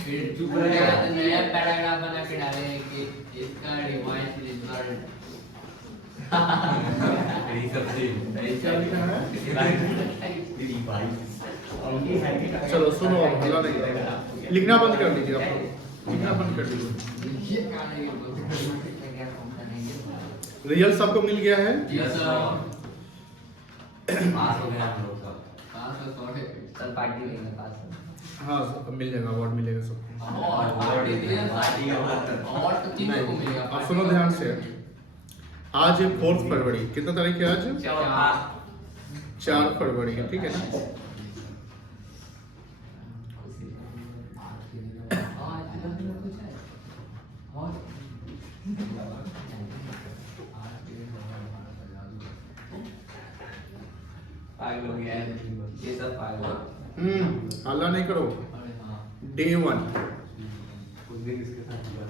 फिर चुप रहेगा तो नया पैराग्राफ बना के डालेंगे कि इसका डिवाइस रिजल्ट चलो सुनो, अब हल्ला नहीं करेगा। लिखना बंद कर दीजिए आप लोग, लिखना बंद कर दीजिए। रिजल्ट सबको मिल गया है? Yes sir. पास हो गया हम लोग सब। पास हो सॉरी सर पार्टी लेंगे पास। हाँ सबको मिल जाएगा, अवार्ड मिलेगा सबको। और तो कितने को मिलेगा? अब सुनो ध्यान से, आज है 4 फरवरी, कितना तारीख है आज? 4 फरवरी है, ठीक है ना? पागल हो गया है ये सब पागल। हल्ला नहीं करो। डे 1 उस दिन इसके साथ हुआ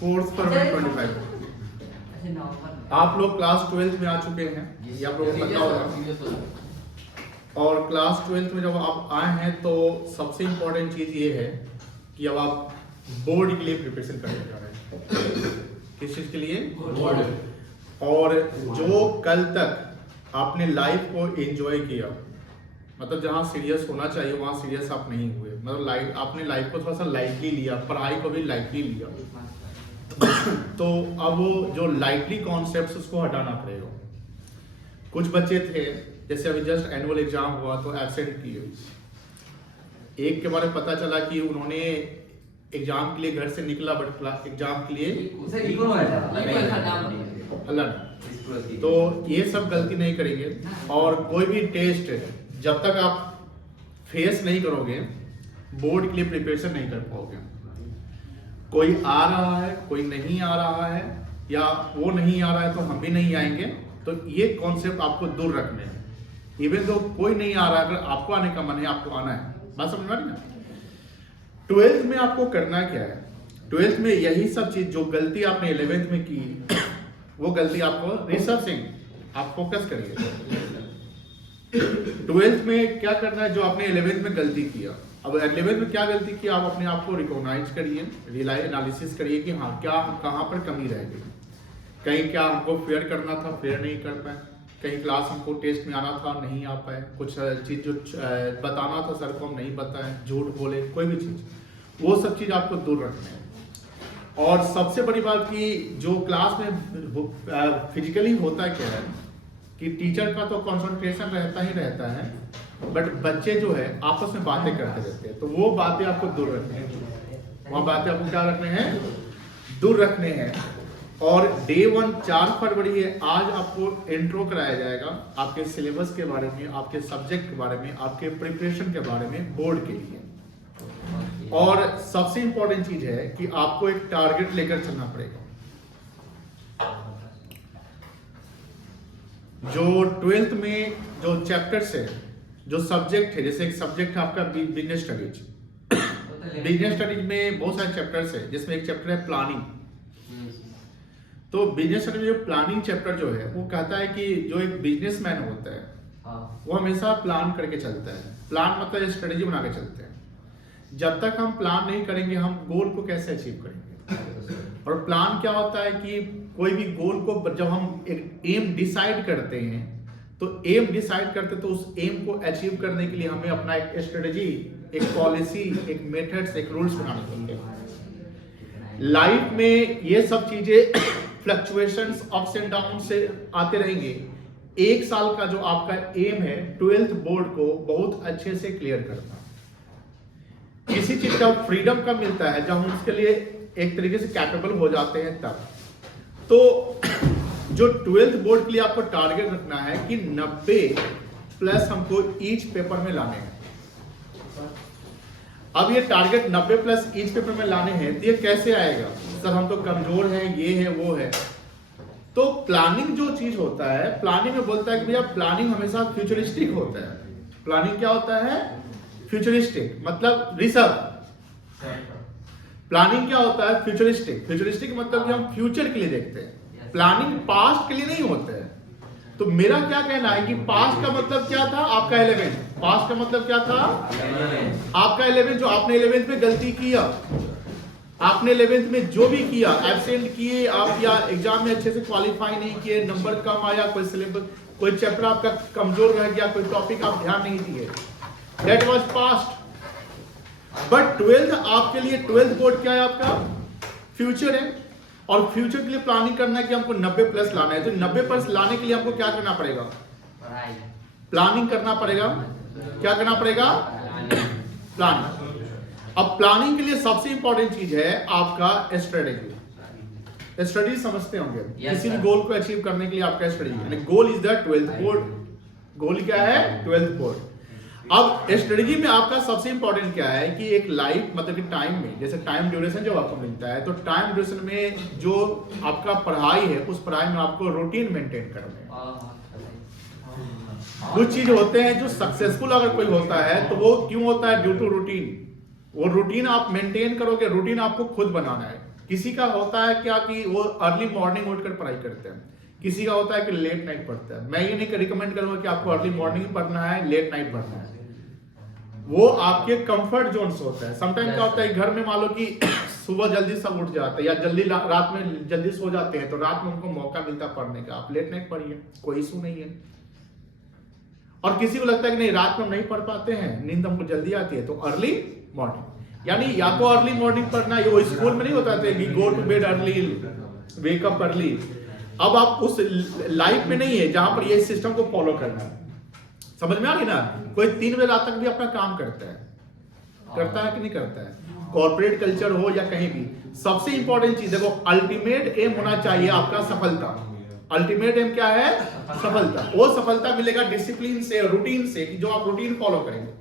4 फरवरी 25। आप लोग क्लास 12th में आ चुके हैं, ये आप लोगों को पता होगा। और क्लास 12th में जब आप आए हैं तो सबसे इम्पोर्टेंट चीज़ ये है कि अब आप बोर्ड के लिए प्रिपरेशन करने जा रहे हैं। किस चीज़ के लिए? बोर्ड। और जो कल तक आपने लाइफ को एंजॉय किया, मतलब जहाँ सीरियस होना चाहिए वहाँ सीरियस आप नहीं हुए, मतलब आपने लाइफ को थोड़ा सा लाइटली लिया, पढ़ाई को भी लाइटली लिया। तो अब वो जो लाइटली कॉन्सेप्ट्स उसको हटाना पड़ेगा। कुछ बच्चे थे, जैसे अभी जस्ट एनुअल एग्जाम हुआ तो एब्सेंट किए। एक के बारे में पता चला कि उन्होंने एग्जाम के लिए घर से निकला बट एग्जाम के लिए अलग। तो ये सब गलती नहीं करेंगे। और कोई भी टेस्ट जब तक आप फेस नहीं करोगे, बोर्ड के लिए प्रिपरेशन नहीं कर पाओगे। कोई आ रहा है, कोई नहीं आ रहा है, या वो नहीं आ रहा है तो हम भी नहीं आएंगे, तो ये कॉन्सेप्ट आपको दूर रखने हैं। इवन तो कोई नहीं आ रहा है, अगर आपको आने का मन है आपको आना है, बात समझ में आ रही ना? 12th में आपको करना क्या है? 12th में यही सब चीज जो गलती आपने 11th में की वो गलती आपको रिसर्चिंग, आप फोकस करिए। 12th में क्या करना है जो आपने 11th में गलती किया, अब 11th में क्या गलती किया आप अपने आप को रिकॉग्नाइज करिए, एनालिसिस करिए कि हाँ क्या कहाँ पर कमी रह गई। कहीं क्या हमको फेयर करना था, फेयर नहीं कर पाए, कहीं क्लास हमको टेस्ट में आना था नहीं आ पाए, कुछ चीज़ जो बताना था सर को हम नहीं बताएं, झूठ बोले, कोई भी चीज़, वो सब चीज़ आपको दूर रखना है। और सबसे बड़ी बात कि जो क्लास में फिजिकली होता क्या है कि टीचर का तो कंसंट्रेशन रहता ही रहता है, बट बच्चे जो है आपस में बातें करते रहते हैं, तो वो बातें आपको दूर रखनी है। वहाँ बातें आपको क्या रखने हैं? दूर रखने हैं। और डे 1 4 फरवरी है, आज आपको इंट्रो कराया जाएगा आपके सिलेबस के बारे में, आपके सब्जेक्ट के बारे में, आपके प्रिपरेशन के बारे में बोर्ड के लिए। और सबसे इंपॉर्टेंट चीज है कि आपको एक टारगेट लेकर चलना पड़ेगा। जो 12th में जो चैप्टर्स है, जो सब्जेक्ट है, जैसे एक सब्जेक्ट है आपका बिजनेस स्टडीज। बिजनेस स्टडीज में बहुत सारे चैप्टर्स है, जिसमें एक चैप्टर है प्लानिंग। तो बिजनेस स्टडीज में जो प्लानिंग चैप्टर जो है वो कहता है कि जो एक बिजनेसमैन होता है वो हमेशा प्लान करके चलता है। प्लान मतलब स्ट्रेटेजी बना के चलते हैं। जब तक हम प्लान नहीं करेंगे हम गोल को कैसे अचीव करेंगे? और प्लान क्या होता है कि कोई भी गोल को जब हम एक एम डिसाइड करते हैं तो एम डिसाइड करते तो उस एम को अचीव करने के लिए हमें अपना एक स्ट्रेटेजी, एक पॉलिसी, एक मेथड्स, एक रूल्स बनाने पड़ेंगे। लाइफ में ये सब चीजें फ्लक्चुएशंस, अप्स एंड डाउन से आते रहेंगे। एक साल का जो आपका एम है 12th बोर्ड को बहुत अच्छे से क्लियर करना। किसी चीज का फ्रीडम कब मिलता है? जब हम उसके लिए एक तरीके से कैपेबल हो जाते हैं तब। तो जो 12th बोर्ड के लिए आपको टारगेट रखना है कि 90 प्लस हमको ईच पेपर में लाने हैं। अब ये टारगेट 90 प्लस ईच पेपर में लाने हैं तो ये कैसे आएगा? सर हम तो कमजोर हैं, ये है वो है। तो प्लानिंग जो चीज होता है, प्लानिंग में बोलता है कि भैया प्लानिंग हमेशा फ्यूचरिस्टिक होता है। प्लानिंग क्या होता है? फ्यूचरिस्टिक मतलब रिसर्च। प्लानिंग क्या होता है? फ्यूचरिस्टिक। फ्यूचरिस्टिक मतलब कि हम फ्यूचर के लिए देखते हैं। प्लानिंग पास्ट के लिए नहीं होता है। तो मेरा क्या कहना है कि पास्ट का मतलब क्या था, आपका 11। पास्ट का मतलब क्या था, आपका 11, जो आपने 11th में गलती किया, आपने 11th में जो भी किया, एब्सेंट किए आप या एग्जाम में अच्छे से क्वालिफाई नहीं किए, नंबर कम आया, कोई सिलेबस, कोई चैप्टर आपका कमजोर रह गया, कोई टॉपिक आप ध्यान नहीं दिए, that was past. But 12th आपके लिए, 12th बोर्ड क्या है आपका, फ्यूचर है, और फ्यूचर के लिए प्लानिंग करना है कि हमको 90+ लाना है। तो 90+ लाने के लिए हमको क्या करना पड़ेगा, प्लानिंग करना पड़ेगा। क्या करना पड़ेगा, प्लानिंग। अब प्लानिंग के लिए सबसे इंपॉर्टेंट चीज है आपका स्ट्रेटेजी। स्ट्रेटेजी समझते होंगे, किसी भी गोल को अचीव करने के लिए आपका स्ट्रेटेजी, यानी goal is the 12th board. Goal क्या है, 12th बोर्ड। अब स्ट्रेटेजी में आपका सबसे इंपॉर्टेंट क्या है कि एक लाइफ, मतलब कि टाइम में, जैसे टाइम ड्यूरेशन जब आपको मिलता है, तो टाइम ड्यूरेशन में जो आपका पढ़ाई है, उस पढ़ाई में आपको रूटीन मेंटेन करना है। कुछ चीज होते हैं जो सक्सेसफुल अगर कोई होता है तो वो क्यों होता है, ड्यू टू रूटीन। वो रूटीन आप मेंटेन करोगे, रूटीन आपको खुद बनाना है। किसी का होता है क्या कि वो अर्ली मॉर्निंग उठकर पढ़ाई करते हैं, किसी का होता है कि लेट नाइट पढ़ता है। मैं ये नहीं रिकमेंड करूंगा कि आपको अर्ली मॉर्निंग पढ़ना है, लेट नाइट पढ़ना है, वो आपके कंफर्ट जोन से होता है। समटाइम क्या होता है, घर में मान लो कि सुबह जल्दी सब उठ जाते हैं या जल्दी रात में जल्दी सो जाते हैं, तो रात में उनको मौका मिलता पढ़ने का, आप लेट नाइट पढ़िए, कोई इशू नहीं है। और किसी को लगता है कि नहीं रात में हम नहीं पढ़ पाते हैं, नींद हमको जल्दी आती है, तो अर्ली मॉर्निंग, यानी या तो अर्ली मॉर्निंग पढ़ना, ये वो स्कूल में नहीं होता था कि go to bed early wake up early. अब आप उस लाइफ में नहीं है जहां पर ये सिस्टम को फॉलो करना है। समझ में आ गई ना, कोई 3 बजे रात तक भी अपना काम करता है कि नहीं करता है, कॉर्पोरेट कल्चर हो या कहीं भी। सबसे इंपॉर्टेंट चीज देखो, अल्टीमेट एम होना चाहिए आपका सफलता। अल्टीमेट एम क्या है, सफलता। वो सफलता मिलेगा डिसिप्लिन से, रूटीन से, कि जो आप रूटीन फॉलो करेंगे,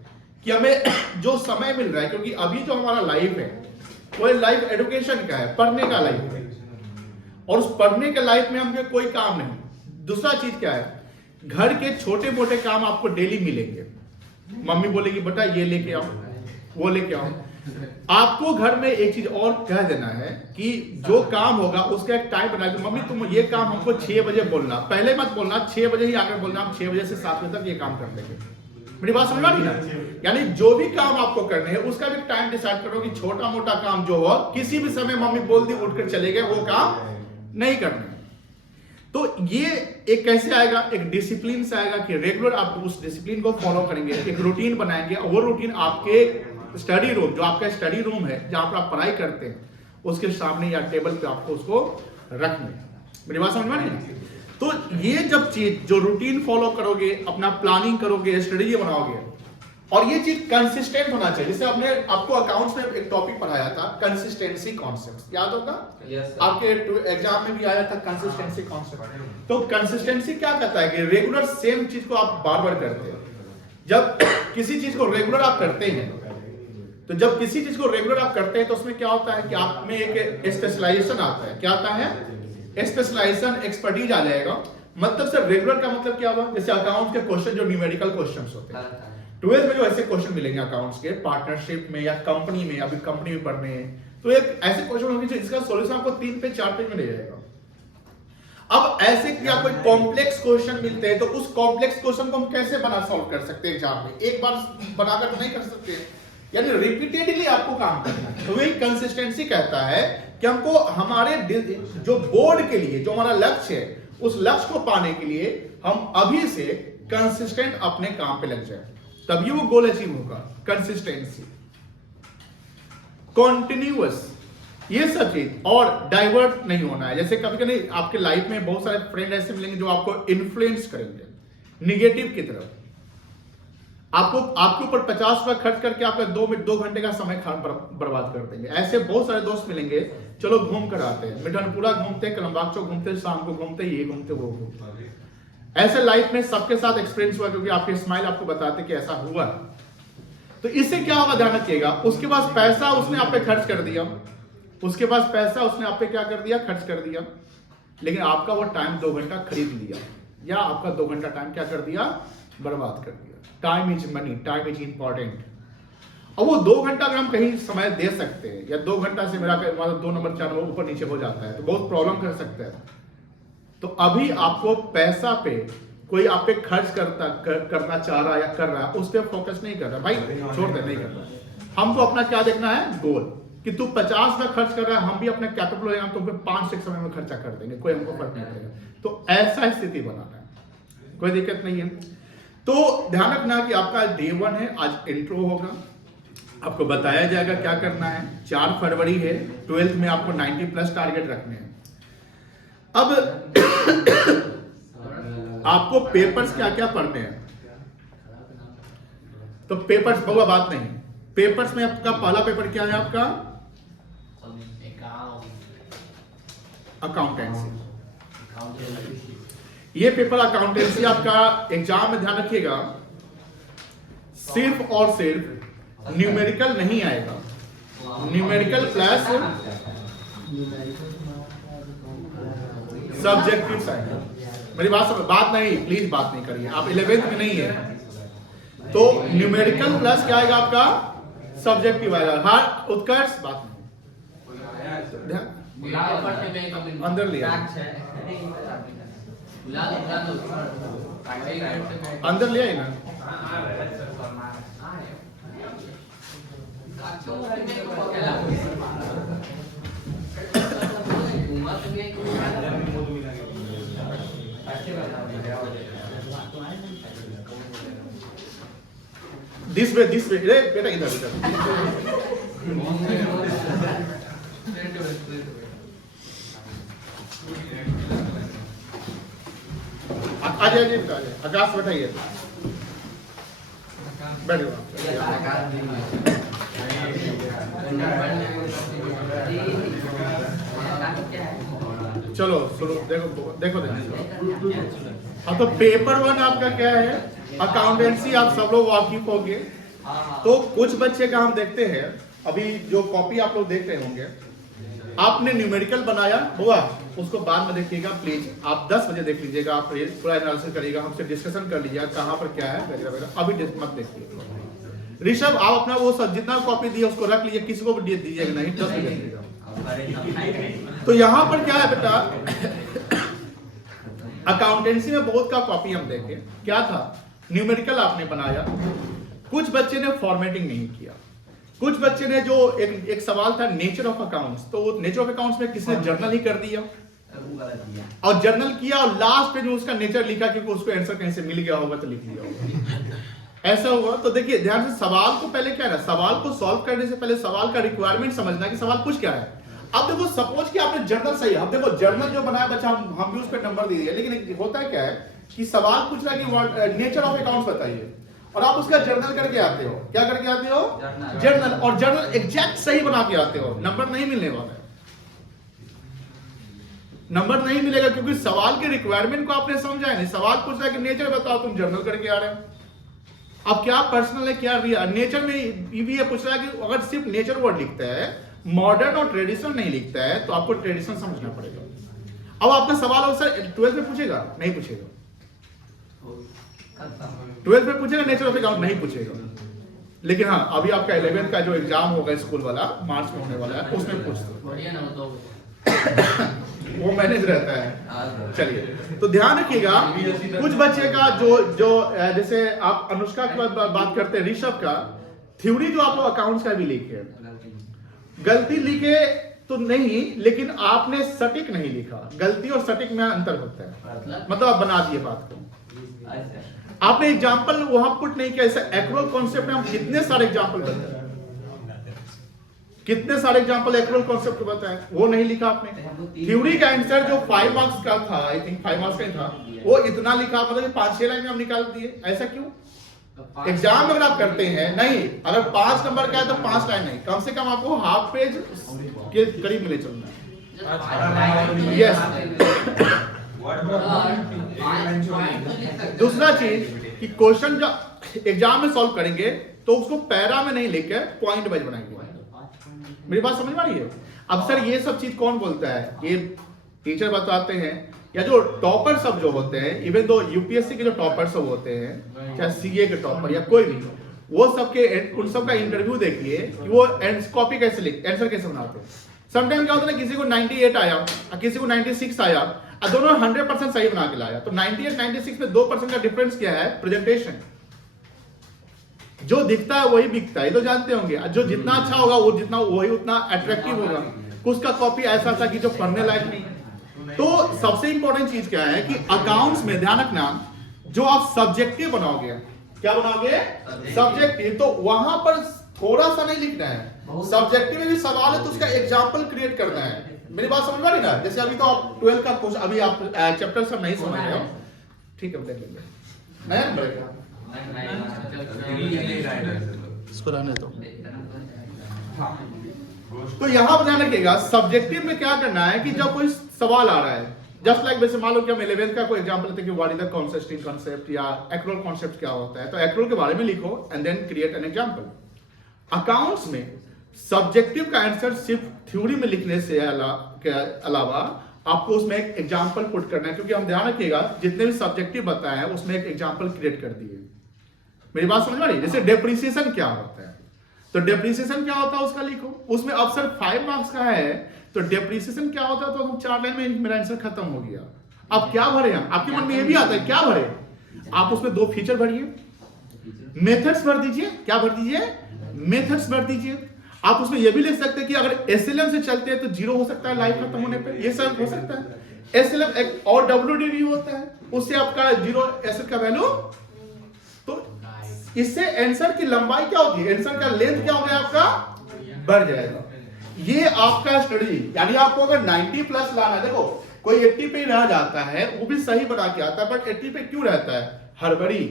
कि हमें जो समय मिल रहा है, क्योंकि अभी जो हमारा लाइफ है वो लाइफ एजुकेशन का है, पढ़ने का लाइफ है, और उस पढ़ने के लाइफ में हमें कोई काम नहीं। दूसरा चीज क्या है, घर के छोटे मोटे काम आपको डेली मिलेंगे। मम्मी बोलेगी बेटा ये लेके आओ, वो लेके आओ। आपको घर में एक चीज और कह देना है कि जो काम होगा उसका एक टाइम बना के, मम्मी तुम ये काम हमको 6 बजे बोलना, पहले मत बोलना, 6 बजे ही आकर बोलना, हम 6 बजे से 7 बजे तक ये काम कर लेंगे। मेरी बात समझ आ रही ना, यानी जो भी काम आपको करने हैं उसका भी टाइम डिसाइड करो कि छोटा मोटा काम जो हो, किसी भी समय मम्मी बोल दी उठकर चले गए, वो काम नहीं करना। तो ये एक कैसे आएगा, एक डिसिप्लिन से आएगा कि रेगुलर आप उस डिसिप्लिन को फॉलो करेंगे, एक रूटीन बनाएंगे, और वो रूटीन आपके स्टडी रूम, जो आपका स्टडी रूम है जहां पर आप पढ़ाई करते हैं, उसके सामने या टेबल पे आपको उसको रखना है। मेरी बात समझ में आ रही है? तो ये जब चीज जो रूटीन फॉलो करोगे, अपना प्लानिंग करोगे, स्ट्रेटेजी बनाओगे, और ये चीज कंसिस्टेंट होना चाहिए। जैसे आपने आपको अकाउंट्स में एक टॉपिक पढ़ाया था, कंसिस्टेंसी कॉन्सेप्ट, याद होगा? आपके एग्जाम में भी आया था कंसिस्टेंसी कॉन्सेप्ट। तो कंसिस्टेंसी क्या कहता है कि रेगुलर सेम चीज को आप बार बार करते हैं। जब किसी चीज को रेगुलर आप करते हैं, तो जब किसी चीज को रेगुलर आप करते हैं तो उसमें क्या होता है कि आप में एक स्पेशलाइजेशन आता है। क्या आता है? स्पेशलाइजेशन, एक्सपर्टीज आ जाएगा। मतलब सर रेगुलर का मतलब क्या हुआ? जैसे अकाउंट के क्वेश्चन जो न्यूमेरिकल क्वेश्चंस होते हैं, 12th में जो ऐसे क्वेश्चन मिलेंगे अकाउंट्स के, पार्टनरशिप में या कंपनी में, अभी कंपनी में पढ़ने हैं, तो एक ऐसे क्वेश्चन होंगे जो इसका सॉल्यूशन आपको 3 पे 4 पेज में ले जाएगा। अब ऐसे क्या कोई कॉम्प्लेक्स क्वेश्चन मिलते हैं, तो उस कॉम्प्लेक्स क्वेश्चन को हम कैसे बना सॉल्व कर सकते हैं एग्जाम में? एक बार बनाकर तो नहीं कर सकते, यानी रिपीटेडली आपको काम करना है। तो वही कंसिस्टेंसी कहता है कि हमको हमारे जो बोर्ड के लिए जो हमारा लक्ष्य है, उस लक्ष्य को पाने के लिए हम अभी से कंसिस्टेंट अपने काम पे लग जाए, तभी वो गोल अचीव होगा। कंसिस्टेंसी, कॉन्टिन्यूअस, ये सब चीज, और डाइवर्ट नहीं होना है। जैसे कभी कभी आपके लाइफ में बहुत सारे फ्रेंड ऐसे मिलेंगे जो आपको इन्फ्लुएंस करेंगे निगेटिव की तरफ। आपको आपके ऊपर 50 रुपए खर्च करके आपका 2 घंटे का समय बर्बाद कर देंगे। ऐसे बहुत सारे दोस्त मिलेंगे, चलो घूम कर आते हैं, मिठनपुरा घूमते, कलमबाग चौक घूमते, शाम को घूमते, ये घूमते, वो घूमते। ऐसे लाइफ में सबके साथ एक्सपीरियंस हुआ, क्योंकि आपके स्माइल आपको बताते कि ऐसा हुआ। तो इससे क्या होगा ध्यान रखिएगा, उसके पास पैसा उसने आप पे खर्च कर दिया, उसके पास पैसा उसने आप पे क्या कर दिया, खर्च कर दिया, लेकिन आपका वो टाइम 2 घंटा खरीद लिया, या आपका 2 घंटा टाइम क्या कर दिया, बर्बाद कर दिया। Time is money, time is important. और वो 2 घंटा अगर हम कहीं समय दे सकते हैं, या 2 घंटा से मेरा 2 नंबर 4 नंबर ऊपर नीचे हो जाता है, तो बहुत प्रॉब्लम कर सकते हैं। तो अभी आपको पैसा पे कोई आप पे खर्च करना चाह रहा है या कर रहा है, उस पर फोकस नहीं कर रहा भाई, छोड़ दे, नहीं कर रहा। हमको अपना क्या देखना है, गोल, कि तू 50 में खर्च कर रहा है, हम भी अपने कैपिटल होगा तो 5-6 समय में खर्चा कर देंगे, कोई हमको फर्क नहीं पड़ेगा। तो ऐसा स्थिति बनाना है, कोई दिक्कत नहीं है। तो ध्यान रखना कि आपका डे 1 है, आज इंट्रो होगा, आपको बताया जाएगा क्या करना है। 4 फरवरी है, 12th में आपको 90+ टारगेट रखने हैं। अब आपको पेपर्स क्या क्या पढ़ने हैं, तो पेपर्स बहुआ बात नहीं, पेपर्स में आपका पहला पेपर क्या है, आपका अकाउंटेंसी। ये पेपर अकाउंटेंसी आपका एग्जाम में ध्यान रखिएगा, सिर्फ और सिर्फ न्यूमेरिकल नहीं आएगा, न्यूमेरिकल प्लस सब्जेक्टिव आएगा। मेरी बात समझ, बात नहीं, प्लीज बात नहीं करिए, आप 11th में नहीं है, तो न्यूमेरिकल प्लस क्या आएगा, आपका सब्जेक्टिव आएगा। हाँ उत्कर्ष, बात नहीं, अंदर लिया, अंदर लिया ही ना। दिस वे रे बेटा, इधर इधर आ जाइए, आकाश बैठाइए, बैठो। चलो सुनो, देखो हाँ, तो पेपर 1 आपका क्या है, अकाउंटेंसी, आप सब लोग वाकिफ होंगे। तो कुछ बच्चे का हम देखते हैं, अभी जो कॉपी आप लोग देख रहे होंगे, आपने न्यूमेरिकल बनाया हुआ, उसको बाद में देखिएगा प्लीज, आप 10 बजे देख लीजिएगा, आप पूरा एनालिसिस करिएगा, हमसे डिस्कशन कर लीजिएगा कहाँ पर क्या है वगैरह वगैरह, अभी मत देखिए। ऋषभ, आप अपना वो सब जितना कॉपी दिया उसको रख लीजिए, किसी को भी दीजिएगा नहीं, 10 बजे दीजिएगा। तो यहाँ पर क्या है बेटा, अकाउंटेंसी में बहुत का कॉपी हम देखे, क्या था, न्यूमेरिकल आपने बनाया, कुछ बच्चे ने फॉर्मेटिंग नहीं किया, कुछ बच्चे ने जो एक सवाल था नेचर ऑफ अकाउंट्स, तो वो नेचर ऑफ अकाउंट्स में किसने जर्नल ही कर दिया, और जर्नल किया और लास्ट पे जो उसका नेचर लिखा, क्योंकि उसको आंसर कहीं से मिल गया होगा तो लिख लिया होगा, ऐसा हुआ। तो देखिए ध्यान से, सवाल को पहले क्या है, सवाल को सॉल्व करने से पहले सवाल का रिक्वायरमेंट समझना कि सवाल पूछ क्या है। अब देखो सपोज कि आपने जर्नल सही, अब देखो जर्नल जो बनाया बच्चा, हम भी उस पर नंबर दे दिए, लेकिन होता है क्या है कि सवाल पूछ रहा है कि नेचर ऑफ अकाउंट्स बताइए, और आप उसका जर्नल करके आते हो, क्या करके आते हो, जर्नल, और जर्नल एग्जैक्ट सही बना के आते हो, नंबर नहीं मिलने वाला है, नंबर नहीं मिलेगा, क्योंकि सवाल के रिक्वायरमेंट को आपने समझा नहीं। सवाल पूछ रहा है कि नेचर बताओ, तुम जर्नल करके आ रहे हो। अब क्या पर्सनल है, क्या रियल, नेचर में ये पूछ रहा है कि अगर सिर्फ नेचर वर्ड लिखता है, मॉडर्न और ट्रेडिशनल नहीं लिखता है, तो आपको ट्रेडिशनल समझना पड़ेगा। अब आपका सवाल हो सर 12th में पूछेगा, नहीं पूछेगा, 12th में पूछेगा, नेचर ऑफ अकाउंट नहीं पूछेगा, लेकिन हाँ अभी आपका 11th का जो एग्जाम होगा स्कूल वाला, मार्च में होने वाला है, उसमें पूछते वो मैनेज रहता है। चलिए, तो ध्यान रखिएगा, कुछ बच्चे का जो जैसे आप अनुष्का की बात करते हैं, ऋषभ का थ्योरी जो आप लोग अकाउंट्स का भी लिखे, गलती लिखे तो नहीं, लेकिन आपने सटीक नहीं लिखा। गलती और सटीक में अंतर होता है, मतलब आप बना दिए बात को, आपने एग्जाम्पल वहां पुट नहीं किया। ऐसे एक्रोल कॉन्सेप्ट में हम कितने सारे एग्जाम्पल बताए, कितने सारे एग्जाम्पल एक्रोल कॉन्सेप्ट बताए, वो नहीं लिखा आपने। थ्योरी का आंसर जो 5 मार्क्स का था, आई थिंक 5 मार्क्स का ही था, वो इतना लिखा, मतलब 5-6 लाइन में हम निकाल दिए। ऐसा क्यों? एग्जाम अगर आप करते हैं, नहीं अगर 5 नंबर का है तो 5 लाइन नहीं, कम से कम आपको हाफ पेज के करीब मिले चलना है। यस। दूसरा चीज कि क्वेश्चन जब एग्जाम में सॉल्व करेंगे तो उसको पैरा में नहीं लेकर पॉइंट वाइज बनाएंगे। मेरी बात समझ में आ रही है? अब सर ये सब चीज कौन बोलता है? ये टीचर बताते हैं, या जो टॉपर सब जो होते हैं, इवन दो यूपीएससी के जो टॉपर सब होते हैं, चाहे सीए के टॉपर या कोई भी, वो सबके उन सब का इंटरव्यू देखिए कि वो कॉपी कैसे लिखते, आंसर कैसे बनाते हैं। समटाइम क्या होता है ना, किसी को 98 आया, किसी को 96 आया, और दोनों 100% सही बना के लाया। तो 98 96 में 2% का डिफरेंस क्या है? प्रेजेंटेशन। जो दिखता है वही बिकता है, ये तो जानते होंगे। जो जितना अच्छा होगा वो जितना वही उतना अट्रैक्टिव होगा। कुछ का कॉपी ऐसा था कि जो पढ़ने लायक नहीं। तो सबसे इंपॉर्टेंट चीज क्या है कि अकाउंट्स में ध्यान रखना, जो आप सब्जेक्टिव बनाओगे, क्या बनाओगे? सब्जेक्टिव। तो वहां पर थोड़ा सा नहीं लिखना है। सब्जेक्टिव में भी सवाल है तो उसका एग्जाम्पल क्रिएट करना है। मेरी बात समझ में आ रही ना? जैसे अभी तो आप 12 का क्वेश्चन, अभी आप चैप्टर सब नहीं समझ रहे हो, ठीक है, देख लेंगे। नया इसको रहने दो। तो यहां पर ध्यान रखिएगा, सब्जेक्टिव में क्या करना है कि जब कोई सवाल आ रहा है, जस्ट लाइक वैसे मान लो कि हम 11th का कोई एग्जांपल लेते हैं कि व्हाट इज द कॉन्सेस्टिंग कॉन्सेप्ट या एक्रोल कॉन्सेप्ट क्या होता है, तो एक्रोल के बारे में लिखो and then create an example. Accounts में सब्जेक्टिव का आंसर सिर्फ थ्योरी में लिखने से अलावा आपको उसमें एक एग्जांपल पुट करना है, क्योंकि हम ध्यान रखिएगा जितने भी सब्जेक्टिव बताए हैं उसमें एक एग्जांपल क्रिएट कर दिए। मेरी बात समझ में आ रही है? जैसे डेप्रिसिएशन क्या होता है, तो डेप्रिसिएशन क्या होता है उसका लिखो। उसमें अवसर 5 मार्क्स का है, तो डेप्रिसिएशन क्या होता है, तो हम 4 लाइन में मेरा आंसर खत्म हो गया। अब क्या भरे हम? आपके मन में ये भी आता है क्या भरे? आप उसमें 2 फीचर भरिए, मेथड्स भर दीजिए। क्या भर दीजिए? मेथड्स भर दीजिए। आप उसमें ये भी लिख सकते हैं कि अगर एसएलएम से चलते हैं तो 0 हो सकता है लाइफ खत्म होने पे, ये सब हो सकता है। एसएलएम एक और डब्ल्यूडीवी होता है, उससे आपका 0 एसेट का वैल्यू। तो इससे आंसर की लंबाई क्या होती है, आंसर का लेंथ क्या हो गया आपका? बढ़ जाएगा। ये आपका स्टडी, यानी आपको अगर 90 प्लस लाना है, देखो कोई 80 पे रह जाता है वो भी सही बना के आता है, बट 80 पे क्यों रहता है? हड़बड़ी।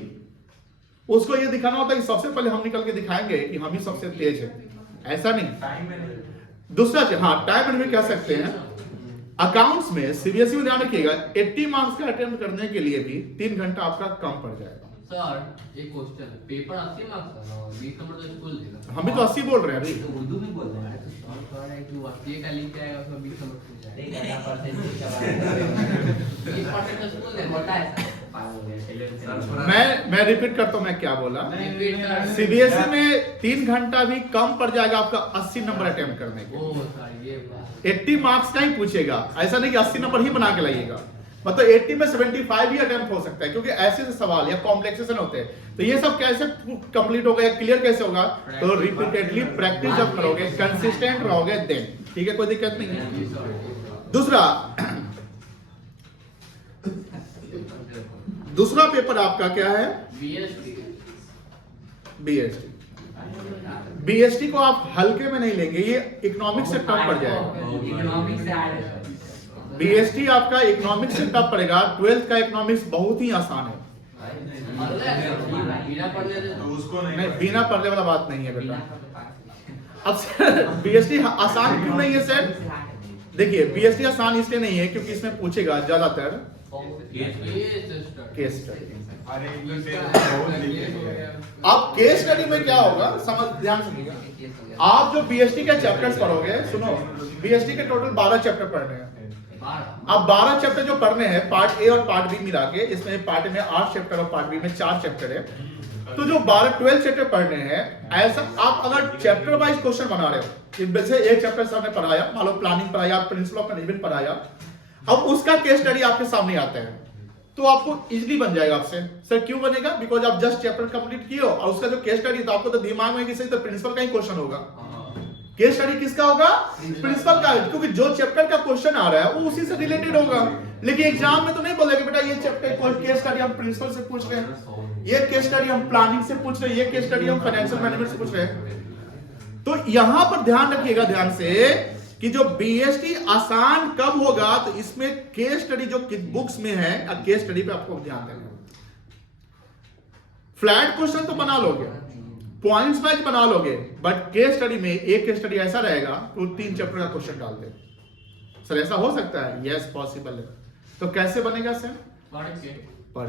उसको ये दिखाना होता है कि सबसे पहले हम निकल के दिखाएंगे कि हम ही सबसे तेज है, ऐसा नहीं। दूसरा चीज, हाँ, टाइम मैनेजमेंट कह सकते हैं। अकाउंट्स में सीबीएसई में ध्यान रखिएगा, 80 मार्क्स का अटेम्प्ट करने के लिए भी 3 घंटा आपका कम पड़ जाएगा। सर एक क्वेश्चन, पेपर 80 मार्क्स का, 20 नंबर तो स्कूल देगा। हम भी तो 80 बोल रहे हैं अभी। तो उर्दू में बोल रहे हैं। और कह रहा है कि वो 80 का लिख जाएगा, उसमें 20 नंबर पूछ जाएगा। एक आधा परसेंट ये परसेंट तो स्कूल देगा, होता है सर। मैं रिपीट करता हूं मैं क्या बोला। सीबीएसई में 3 घंटा भी कम पड़ जाएगा आपका 80 नंबर अटेम्प्ट करने के। ओह सर ये बात। 80 मार्क्स का ही पूछेगा, ऐसा नहीं कि 80 नंबर ही बना के लाइएगा। मतलब 80 में 75 ही अटेम्प्ट हो सकता है, क्योंकि ऐसे सवाल या कॉम्प्लेक्सेशन होते हैं। तो ये सब कैसे कंप्लीट होगा या क्लियर कैसे होगा? तो रिपीटेडली प्रैक्टिस जब करोगे, कंसिस्टेंट रहोगे, देन ठीक है, कोई दिक्कत नहीं है। दूसरा पेपर आपका क्या है? बीएसटी। बीएसटी को आप हल्के में नहीं लेंगे, ये इकोनॉमिक्स से टफ पड़ जाएगा। बीएसटी आपका इकोनॉमिक्स से टफ पड़ेगा। 12th का इकोनॉमिक्स बहुत ही आसान है। नहीं, बिना पढ़ने वाला बात नहीं है बेटा। अब सर बीएसटी आसान क्यों नहीं है सर? देखिए बीएसटी आसान इसलिए नहीं है क्योंकि इसमें पूछेगा ज्यादातर केस स्टडी। अब केस स्टडी में क्या होगा, समझ ध्यान सुनिएगा। आप जो बीएसटी के चैप्टर्स पढ़ोगे, सुनो, बीएसटी के टोटल 12 चैप्टर पढ़ने हैं। अब 12 चैप्टर जो पढ़ने हैं, पार्ट ए और पार्ट बी मिला के, इसमें पार्ट ए में 8 चैप्टर और पार्ट बी में 4 चैप्टर है। तो जो 12 चैप्टर पढ़ने हैं, ऐसा आप अगर चैप्टर वाइज क्वेश्चन बना रहे हो, जैसे एक चैप्टर सर ने पढ़ाया, मान लो प्लानिंग पढ़ाया, प्रिंसिपल ऑफ मैनेजमेंट पढ़ाया, अब उसका केस स्टडी आपके सामने आता है, तो आपको इजीली बन जाएगा आपसे। सर क्यों बनेगा? बिकॉज आप जस्ट चैप्टर कंप्लीट किए हो और उसका जो केस स्टडी, तो आपको तो दिमाग में किसी तो प्रिंसिपल का ही क्वेश्चन होगा। केस स्टडी किसका होगा? प्रिंसिपल का, क्योंकि जो चैप्टर का क्वेश्चन आ रहा है वो उसी से रिलेटेड होगा। लेकिन एग्जाम में तो नहीं बोलेगा बेटा ये चैप्टर केस स्टडी हम प्रिंसिपल से पूछ रहे हैं, ये केस स्टडी हम प्लानिंग से पूछ रहे हैं, ये केस स्टडी हम फाइनेंशियल मैनेजमेंट से पूछ रहे हैं। तो यहां पर ध्यान रखिएगा ध्यान से कि जो बीएसटी आसान कब होगा, तो इसमें केस स्टडी जो बुक्स में है, केस स्टडी पे आपको ध्यान देना। फ्लैट क्वेश्चन तो बना लोगे, पॉइंट्स वाइज बना लोगे, बट केस स्टडी में एक केस स्टडी ऐसा रहेगा तो 3 चैप्टर का क्वेश्चन डाल दे। सर ऐसा हो सकता है? यस पॉसिबल है। तो कैसे बनेगा सर? पढ़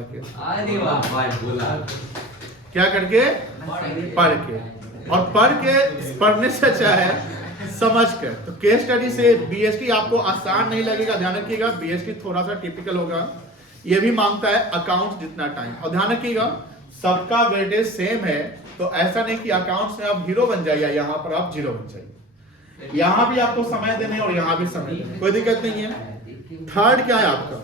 के। अरे वाह भाई बोला। क्या करके? पढ़ के। और पढ़ के, पढ़ने से अच्छा है समझ कर। तो केस स्टडी से बीएसटी आपको आसान नहीं लगेगा, ध्यान रखिएगा। बीएसटी थोड़ा सा टिपिकल होगा, ये भी मांगता है अकाउंट्स जितना टाइम। और ध्यान रखिएगा सबका वेटेज सेम है, तो ऐसा नहीं कि अकाउंट्स में आप हीरो बन जाइए, यहाँ पर आप जीरो बन जाइए। यहाँ भी आपको समय देने और यहाँ भी समय देने, कोई दिक्कत नहीं है। थर्ड क्या है आपका?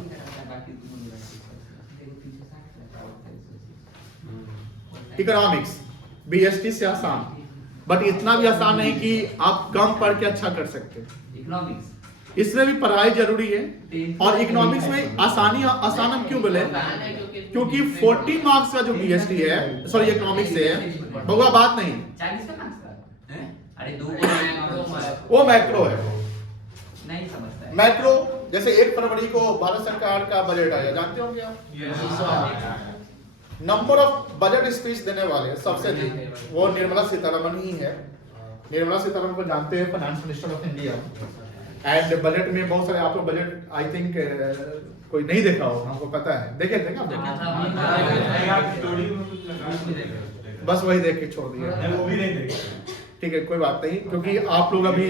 इकोनॉमिक्स, बीएसटी से आसान, बट इतना भी आसान नहीं कि आप कम पढ़ के अच्छा कर सकते। इकोनॉमिक्स इसमें भी पढ़ाई जरूरी है। और इकोनॉमिक्स में आसान हम क्यों बोले? क्योंकि 40 मार्क्स का जो बीएसटी है, सॉरी इकोनॉमिक्स है, बउआ बात नहीं, 40 का मार्क्स का? अरे दो को वो मैक्रो है। नहीं समझता है। मैक्रो जैसे 1 फरवरी को भारत सरकार का बजट आया, जानते होंगे आप? नंबर ऑफ बजट स्पीच देने वाले सबसे अधिक वो निर्मला सीतारमण ही है। निर्मला सीतारमण को जानते हैं, finance minister of India. And budget में बहुत सारे आप लोग बजट आई थिंक कोई नहीं देखा हो, हमको पता है। देखे थे क्या? बस वही देख के छोड़ दिया, वो भी नहीं देखे। ठीक है, कोई बात नहीं, क्योंकि आप लोग अभी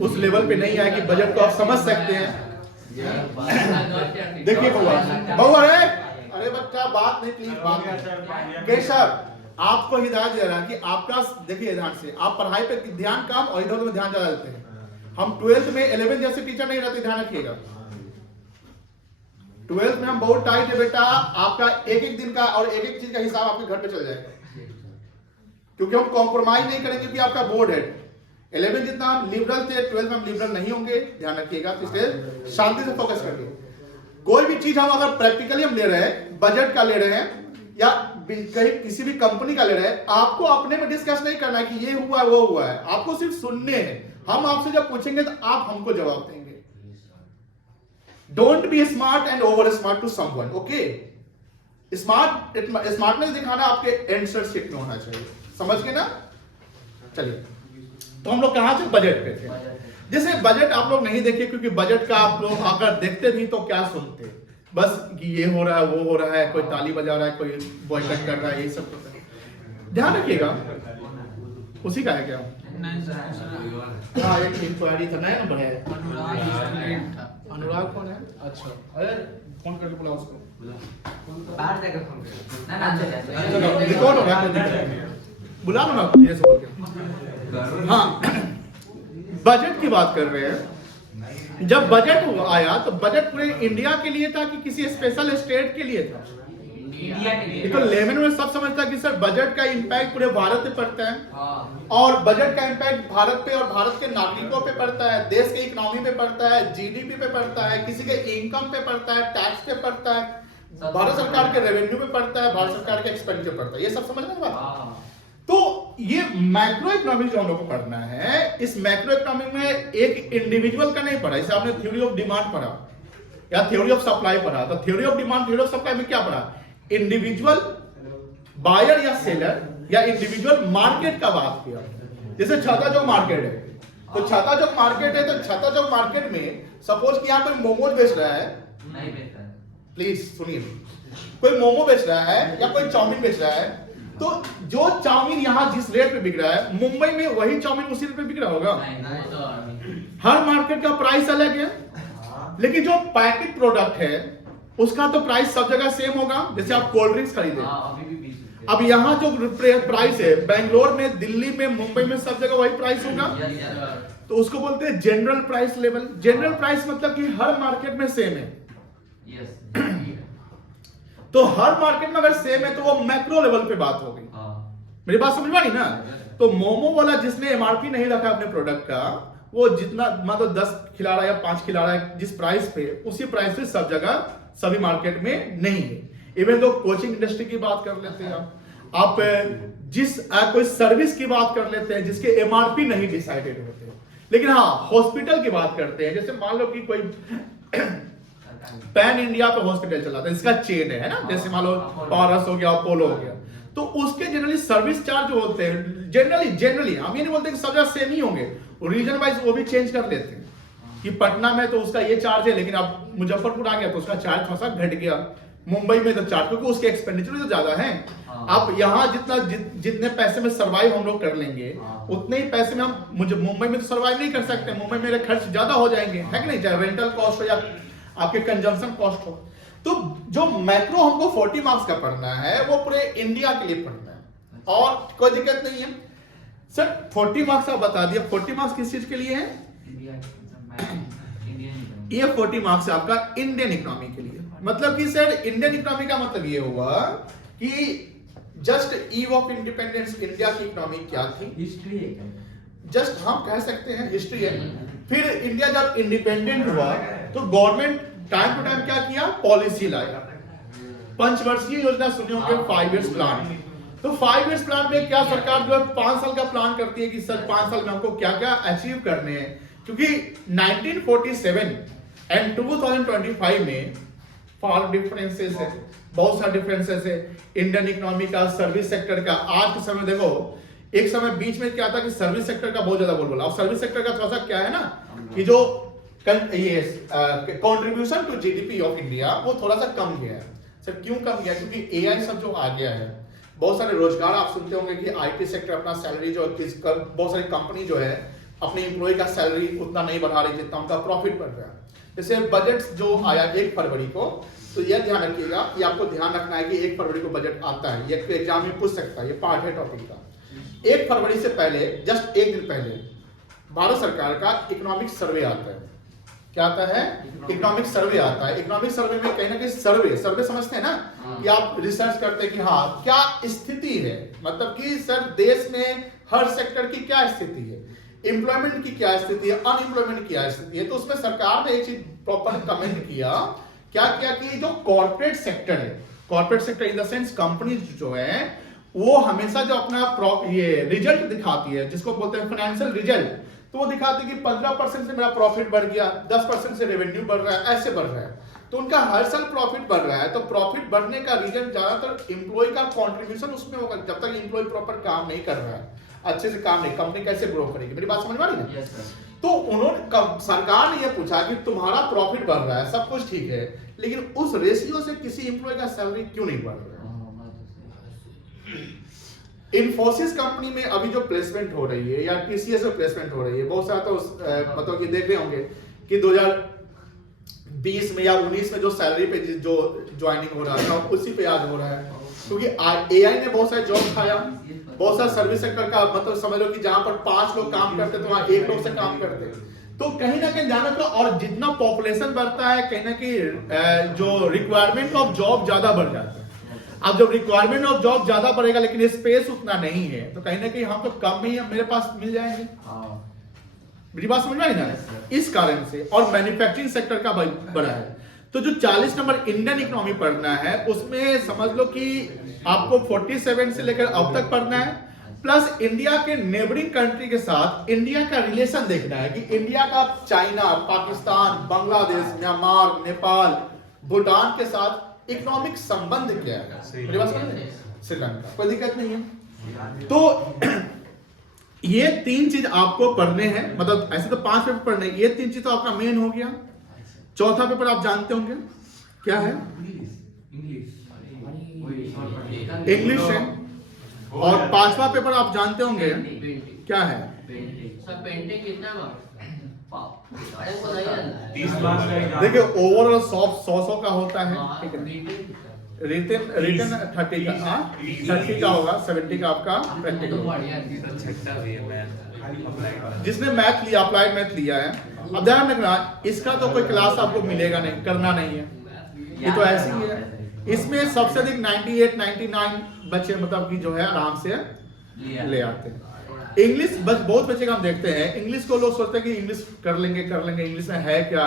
उस लेवल पे नहीं आए कि बजट को आप समझ सकते हैं। देखिए बउआ है, अरे बच्चा बात नहीं, प्लीज बात। केशव आपको हिदायत दे रहा है कि आपका, देखिए ध्यान से, आप पढ़ाई पे ध्यान कम और इधर उधर ध्यान ज्यादा देते हैं। हम 12th में 11 जैसे टीचर नहीं रहते, ध्यान रखिएगा। 12th में हम बहुत टाइट है बेटा, आपका एक एक दिन का और एक एक चीज का हिसाब आपके घर पे चल जाएगा, क्योंकि हम कॉम्प्रोमाइज नहीं करेंगे कि आपका बोर्ड है। 11 जितना हम लिबरल थे, 12 में हम लिबरल नहीं होंगे, ध्यान रखिएगा। इसलिए शांति से फोकस करिए। कोई भी चीज हम अगर प्रैक्टिकली हम ले रहे हैं, बजट का ले रहे हैं या कहीं किसी भी कंपनी का ले रहे हैं, आपको अपने में डिस्कस नहीं करना है कि ये हुआ है वो हुआ है, आपको सिर्फ सुनने हैं। हम आपसे जब पूछेंगे तो आप हमको जवाब देंगे। Don't be smart and over smart to someone, okay? Smartness दिखाना आपके आंसरशिप में होना चाहिए, समझ गए ना? चलिए, तो हम लोग कहां से बजट पे थे। जैसे बजट आप लोग नहीं देखे, क्योंकि बजट का आप लोग अगर देखते भी तो क्या सुनते, बस कि ये हो रहा है वो हो रहा है, कोई ताली बजा रहा है, कोई बॉयकॉट कर रहा है, ये सब होता है। ध्यान रखिएगा, उसी का है क्या? हाँ, एक इंक्वायरी था, नया नंबर है। अनुराग कौन है? अच्छा, अरे फोन करके बुलाओ उसको, बाहर जाकर फोन करो ना। रिकॉर्ड हो रहा है, बुला लो ना धीरे से बोल के। हाँ, बजट की बात कर रहे हैं। जब बजट आया तो बजट पूरे इंडिया के लिए था कि किसी स्पेशल स्टेट के लिए था? इंडिया के लिए। तो लेमन में सब समझता है कि सर बजट का इंपैक्ट पूरे भारत पे पड़ता है, और बजट का इंपैक्ट भारत पे और भारत के नागरिकों पे पड़ता है, देश के इकोनॉमी पे पड़ता है, जीडीपी पे पड़ता है, किसी के इनकम पे पड़ता है, टैक्स पे पड़ता है, भारत सरकार के रेवेन्यू पे पड़ता है, भारत सरकार के एक्सपेंडिचर पड़ता है। ये सब समझने की बात। तो ये मैक्रो इकोनॉमिक जो हम लोग को पढ़ना है, इस मैक्रो इकोनॉमिक में एक इंडिविजुअल का नहीं पढ़ा। जैसे आपने थ्योरी ऑफ डिमांड पढ़ा या थ्योरी ऑफ सप्लाई पढ़ा, तो theory of demand, theory of supply में क्या पढ़ा? इंडिविजुअल बायर या सेलर या इंडिविजुअल मार्केट का बात किया। जैसे छाता चौक मार्केट है, तो छाता चौक मार्केट है, तो छाता चौक मार्केट में सपोज कि यहाँ कोई मोमोज बेच रहा है, नहीं बेचता है, प्लीज सुनिए, कोई मोमो बेच रहा है या कोई चाउमीन बेच रहा है, तो जो चाउमीन यहाँ जिस रेट पे बिक रहा है, मुंबई में वही चाउमीन उसी रेट पे बिक रहा होगा। हर मार्केट का प्राइस अलग है, लेकिन जो पैकेट प्रोडक्ट है उसका तो प्राइस सब जगह सेम होगा। जैसे आप कोल्ड ड्रिंक्स खरीदे, अब यहाँ जो प्राइस है बेंगलोर में, दिल्ली में, मुंबई में, सब जगह वही प्राइस होगा, तो उसको बोलते हैं general price level. General price मतलब कि हर मार्केट में सेम है। तो हर मार्केट में अगर सेम है तो वो मैक्रो लेवल पे बात हो गई। मेरी बात समझ में आई ना? तो मोमो वाला जिसने एमआरपी नहीं रखा अपने प्रोडक्ट का, वो जितना मतलब 10 खिला रहा है या 5 खिला रहा है जिस प्राइस पे, उसी प्राइस पे सब जगह सभी मार्केट में नहीं है। इवन तो कोचिंग इंडस्ट्री की बात कर लेते हैं आप कोई सर्विस की बात कर लेते हैं जिसके एमआरपी नहीं डिसाइडेड होते, लेकिन हाँ हॉस्पिटल की बात करते हैं। जैसे मान लो कि कोई पैन इंडिया पे हॉस्पिटल चलाता है, इसका चेन है ना, जैसे मान लो पारस हो गया, अपोलो हो गया, तो उसके जनरली सर्विस चार्ज जो होते हैं, जनरली हम ये नहीं बोलते कि सब जगह सेम ही होंगे, रीजन वाइज वो भी चेंज कर लेते हैं कि पटना में तो उसका ये चार्ज है, लेकिन अब मुजफ्फरपुर आ गया तो उसका चार्ज थोड़ा सा घट गया, मुंबई में तो चार्ज, क्योंकि उसके एक्सपेंडिचर तो ज्यादा है। आप यहाँ जितने पैसे में सर्वाइव हम लोग कर लेंगे, उतने ही पैसे में हम मुंबई में तो सर्वाइव नहीं कर सकते, मुंबई में मेरे खर्च ज्यादा हो जाएंगे, है कि नहीं, चाहे रेंटल कॉस्ट हो या आपके कंजम्पशन कॉस्ट हो। तो जो मैक्रो हमको 40 मार्क्स का पढ़ना है वो पूरे इंडिया के लिए पढ़ना है, और कोई दिक्कत नहीं है। सर 40 मार्क्स आप बता दिया, 40 मार्क्स किस चीज के लिए है? ये 40 मार्क्स है आपका इंडियन इकोनॉमी के लिए। मतलब कि सर इंडियन इकोनॉमी का मतलब ये हुआ कि just eve of independence India की इकोनॉमी क्या थी, हिस्ट्री है क्या? जस्ट हम कह सकते हैं हिस्ट्री है। फिर इंडिया जब इंडिपेंडेंट हुआ तो गवर्नमेंट टाइम टू टाइम क्या किया, पॉलिसी लाया। पंचवर्षीय योजना सुने होंगे, 5 इयर्स प्लान। तो 5 इयर्स प्लान में क्या सरकार जो है 5 साल का प्लान करती है कि सर 5 साल में हमको क्या क्या अचीव करने हैं। क्योंकि 1947 एंड 2025 में फॉर डिफरेंसेस है, बहुत सारे डिफरेंसेस है इंडियन इकोनॉमी का, सर्विस सेक्टर का। आज के समय देखो, एक समय बीच में क्या था कि सर्विस सेक्टर का बहुत ज्यादा बोलबोला, और सर्विस सेक्टर का थोड़ा सा क्या है ना कि जो contribution to GDP of India वो थोड़ा सा कम गया है। सर क्यों कम गया? क्योंकि एआई सब जो आ गया है, बहुत सारे रोजगार आप सुनते होंगे कि आईटी सेक्टर अपना सैलरी जो बहुत सारी कंपनी जो है अपने एम्प्लॉय का सैलरी उतना नहीं बढ़ा रही जितना उनका प्रॉफिट बढ़ रहा है। जैसे बजट जो आया 1 फरवरी को, तो यह ध्यान रखिएगा, ये आपको ध्यान रखना है कि 1 फरवरी को बजट आता है, ये एग्जाम में पूछ सकता है, ये पार्ट है टॉपिक का। 1 फरवरी से पहले जस्ट 1 दिन पहले भारत सरकार का इकोनॉमिक सर्वे आता है। क्या आता है? इकोनॉमिक सर्वे आता है। इकोनॉमिक सर्वे में कहीं ना कहीं सर्वे समझते हैं ना कि आप रिसर्च करते हैं कि हाँ क्या स्थिति है, मतलब कि सर देश में हर सेक्टर की क्या स्थिति है, एम्प्लॉयमेंट की क्या स्थिति है, अनएम्प्लॉयमेंट की क्या स्थिति है। तो उसमें सरकार ने एक चीज प्रॉपर कमेंट किया, क्या किया कि जो कॉर्पोरेट सेक्टर है, corporate sector in the sense company जो है वो हमेशा जो अपना ये रिजल्ट दिखाती है, जिसको बोलते हैं फाइनेंशियल रिजल्ट, तो वो दिखाती है कि 15% से मेरा प्रॉफिट बढ़ गया, 10% से रेवेन्यू बढ़ रहा है, ऐसे बढ़ रहा है। तो उनका हर साल प्रॉफिट बढ़ रहा है। तो प्रॉफिट बढ़ने का रीजन ज्यादातर एम्प्लॉय का कंट्रीब्यूशन उसमें होगा। जब तक एम्प्लॉय प्रॉपर काम नहीं कर रहा है, अच्छे से काम नहीं, कंपनी कैसे ग्रो करेगी? मेरी बात समझ में आ रही है? तो उन्होंने सरकार ने ये पूछा कि तुम्हारा प्रॉफिट बढ़ रहा है, सब कुछ ठीक है, लेकिन उस रेशियो से किसी एम्प्लॉय का सैलरी क्यों नहीं बढ़ रहा है? इन्फोसिस कंपनी में अभी जो प्लेसमेंट हो रही है या टीसीएस में प्लेसमेंट हो रही है, बहुत सारा तो मतलब कि देख रहे होंगे कि 2020 में या 19 में जो सैलरी पे जो ज्वाइनिंग हो रहा था उसी पे आज हो रहा है। क्योंकि एआई ने बहुत सारे जॉब खाया, बहुत सारे सर्विस सेक्टर का, मतलब समझ लो कि जहां पर 5 लोग काम करते तो वहां 1 लोग से काम करते। तो कहीं ना कहीं जाना, तो और जितना पॉपुलेशन बढ़ता है कहीं ना कहीं जो रिक्वायरमेंट ऑफ जॉब ज्यादा बढ़ जाता है। अब जब रिक्वायरमेंट ऑफ जॉब ज्यादा बढ़ेगा लेकिन स्पेस उतना नहीं है, तो कहीं ना कहीं हम तो कम में ही मेरे पास मिल जाएंगे। मेरी बात समझ में आई ना? इस कारण से, और मैन्युफैक्चरिंग सेक्टर का बड़ा है। तो जो 40 नंबर इंडियन इकोनॉमी पढ़ना है उसमें समझ लो कि आपको 47 से लेकर अब तक पढ़ना है, प्लस इंडिया के नेबरिंग कंट्री के साथ इंडिया का रिलेशन देखना है कि इंडिया का चाइना, पाकिस्तान, बांग्लादेश, म्यांमार, नेपाल, भूटान के साथ इकोनॉमिक संबंध क्या है। श्रीलंका, कोई दिक्कत नहीं है। तो ये 3 चीज आपको पढ़ने हैं, मतलब ऐसे तो 5 पेपर पढ़ने, ये 3 चीज तो आपका मेन हो गया। चौथा पेपर आप जानते होंगे क्या है? इंग्लिश है। और 5वां पेपर आप जानते होंगे क्या है? सब पेंटिंग कितना देखिए ओवरऑल 100 का होता है, ठीक है। रिटन 30 का, 30 का होगा, 70 का आपका प्रैक्टिकल। जिसने मैथ लिया, अप्लाइड मैथ लिया है, अब ध्यान रखना इसका तो कोई क्लास आपको मिलेगा नहीं, करना नहीं है, ये तो ऐसे ही है। इसमें सबसे अधिक 98, 99 बच्चे मतलब कि जो है आराम से ले आते हैं। इंग्लिश बस बहुत बच्चे का हम देखते हैं, इंग्लिश को लोग सोचते हैं कि इंग्लिश कर लेंगे, इंग्लिश में है क्या,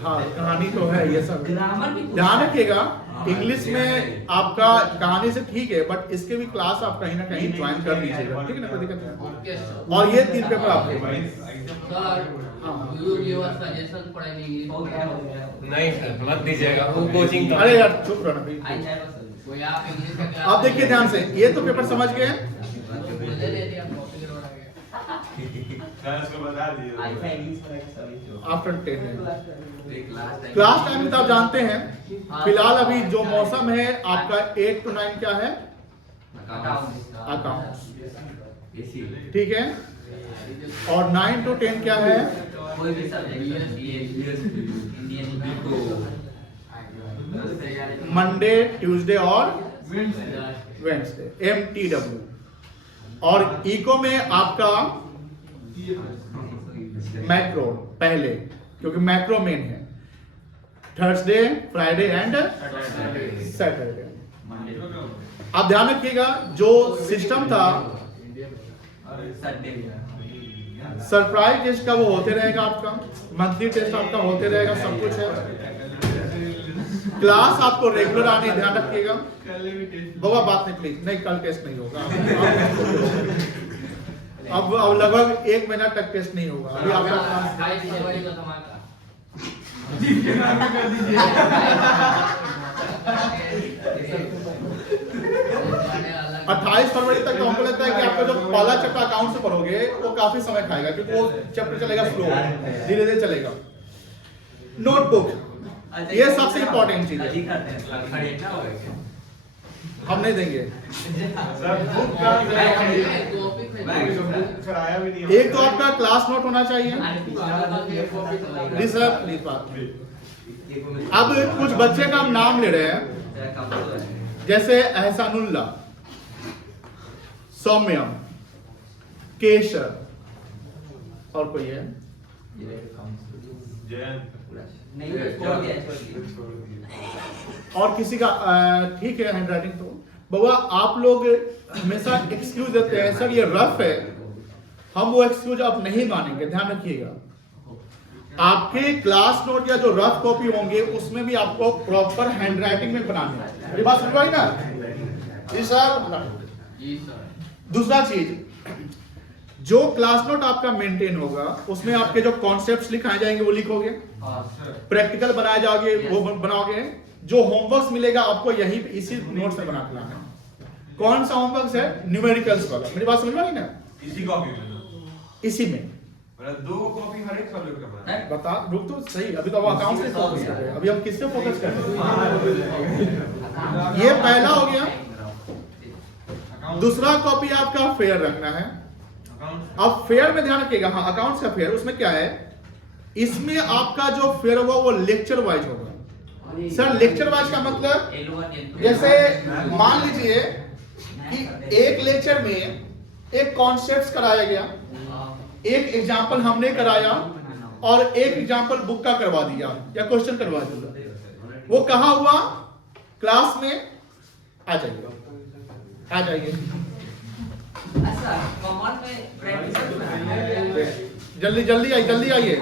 हाँ कहानी तो है, ये सब ध्यान रखिएगा। इंग्लिश में आपका कहानी से ठीक है, बट इसके भी क्लास आप कहीं ना कहीं ज्वाइन कर लीजिएगा, ठीक है ना, कोई दिक्कत नहीं। और ये 3 पेपर आपके नहीं सर मत दीजिएगा, वो कोचिंग। अरे यार चुप रहना भाई। आप देखिए ध्यान से, ये तो पेपर समझ गए हैं। आफ्टर 10 क्लास टाइम तो आप जानते हैं। फिलहाल अभी जो मौसम है आपका 8 to 9 क्या है? अकाउंट्स, ठीक है। और 9 to 10 क्या है? मंडे, ट्यूसडे और वेडनेसडे, MTW। और इको में आपका मैक्रो पहले, क्योंकि मैक्रो मेन है। Thursday, Friday and Saturday. आप ध्यान रखिएगा जो सिस्टम था सरप्राइज टेस्ट का वो होते रहेगा, आपका मंथली टेस्ट आपका होते रहेगा, सब कुछ है। क्लास आपको रेगुलर आने, ध्यान रखिएगा। बाबा बात नहीं प्लीज, नहीं कल टेस्ट नहीं होगा। अब लगभग 1 महीना तक टेस्ट नहीं होगा। अभी आपका 28 फरवरी तक तो हमको लगता है कि आपका जो पहला चैप्टर अकाउंट से पढ़ोगे वो काफी समय खाएगा, क्योंकि वो चैप्टर चलेगा स्लो, धीरे धीरे चलेगा। नोटबुक, ये सबसे इंपॉर्टेंट चीज है, हम नहीं देंगे। एक तो आपका क्लास नोट होना चाहिए। अब कुछ बच्चे का हम नाम ले रहे हैं, जैसे एहसानुल्ला, सौम्यम, केशर, और कोई है और किसी का ठीक है हैंडराइटिंग। तो बाबा आप लोग हमेशा एक्सक्यूज देते हैं, सर ये रफ है, हम वो एक्सक्यूज आप नहीं मानेंगे, ध्यान रखिएगा। आपके क्लास नोट या जो रफ कॉपी होंगे उसमें भी आपको प्रॉपर हैंडराइटिंग में बनाने हैं। मेरी बात समझ आई ना? जी सर। दूसरा चीज, जो क्लास नोट आपका मेंटेन होगा उसमें आपके जो कॉन्सेप्ट्स लिखाए जाएंगे वो लिखोगे, प्रैक्टिकल बनाए जाओगे वो बनाओगे, जो होमवर्क मिलेगा आपको यही इसी नोट से बना के लाना है। कौन सा होमवर्क है? न्यूमेरिकल्स वाला। मेरी बात समझ में आई ना? इसी कॉपी में, इसी में 2 कॉपी हर एक सब्जेक्ट का बना है। बता रुक तो सही, अभी तो अकाउंट पे फोकस कर रहे हैं, अभी हम किस पे फोकस कर रहे हैं? ये पहला हो गया। दूसरा कॉपी आपका फेयर रखना है। अब फेयर में ध्यान रखिएगा, हाँ अकाउंट्स का फेयर, उसमें क्या है, इसमें आपका जो फेयर होगा वो लेक्चर वाइज होगा। सर लेक्चर वाइज का मतलब, जैसे मान लीजिए कि एक लेक्चर में एक कॉन्सेप्ट कराया गया, एक एग्जाम्पल हमने कराया और एक एग्जाम्पल बुक का करवा दिया या क्वेश्चन करवा दिया। वो कहाँ हुआ? क्लास में आ जाइए, आ जाइए जल्दी जल्दी आइए, जल्दी आइए।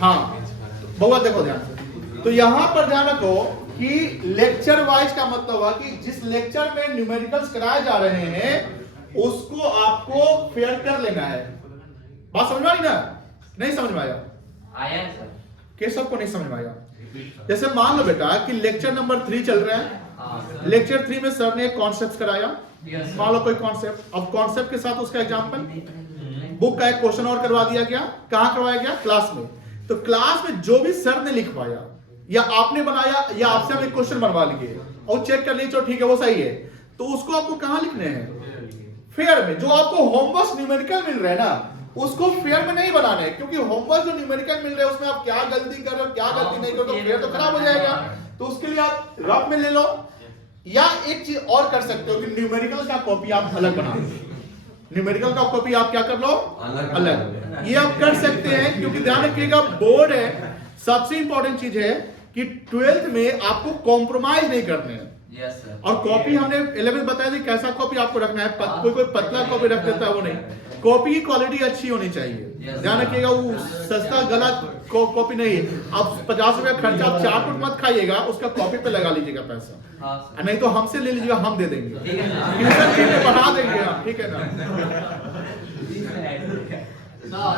हाँ बहुत देखो ध्यान से, तो यहां पर ध्यान रखो कि लेक्चर वाइज का मतलब हुआ कि जिस लेक्चर में न्यूमेरिकल्स कराए जा रहे हैं उसको आपको फेयर कर लेना है। बात समझ में आई ना? नहीं समझ में आया? आया सर। केशव को नहीं समझ में आया? जैसे मान लो बेटा कि लेक्चर नंबर 3 चल रहा है, लेक्चर 3 में सर ने एक कॉन्सेप्ट कराया, मान लो कोई कॉन्सेप्ट, अब कॉन्सेप्ट के साथ उसका एग्जांपल, बुक का एक क्वेश्चन और करवा दिया गया। कहां करवाया गया? क्लास में। तो क्लास में जो भी सर ने लिखवाया या आपने बनाया या आपसे हम एक क्वेश्चन बनवा लिए और चेक कर लीजिए चलो ठीक है वो सही है, तो उसको आपको कहां लिखने हैं? फेयर में। जो आपको होमवर्क न्यूमेरिकल मिल रहा है ना उसको फेयर में नहीं बनाना है, क्योंकि होमवर्क जो न्यूमेरिकल मिल रहा है उसमें आप क्या गलती कर रहे हो क्या गलती नहीं कर रहे हो, तो फेयर तो खराब हो जाएगा। तो उसके लिए आप रफ में ले लो, या एक चीज और कर सकते हो कि न्यूमेरिकल का कॉपी आप अलग बना लो। न्यूमेरिकल का कॉपी आप क्या कर लो? अलग। ये आप कर सकते हैं, क्योंकि ध्यान रखिएगा बोर्ड है, सबसे इंपॉर्टेंट चीज है कि 12th में आपको कॉम्प्रोमाइज नहीं करने हैं। Yes sir. और कॉपी हमने 11th बताया थी कैसा कॉपी आपको रखना है, कोई पतला कॉपी रख देता है वो नहीं, कॉपी की क्वालिटी अच्छी होनी चाहिए। ध्यान रखिएगा वो सस्ता गलत कॉपी नहीं। अब 50 रुपया खर्चा आप 4 फुट मत खाइएगा, उसका कॉपी पे लगा लीजिएगा पैसा, नहीं तो हमसे ले लीजिएगा, हम दे देंगे, ट्यूशन फी में बढ़ा देंगे हम, ठीक है ना? सर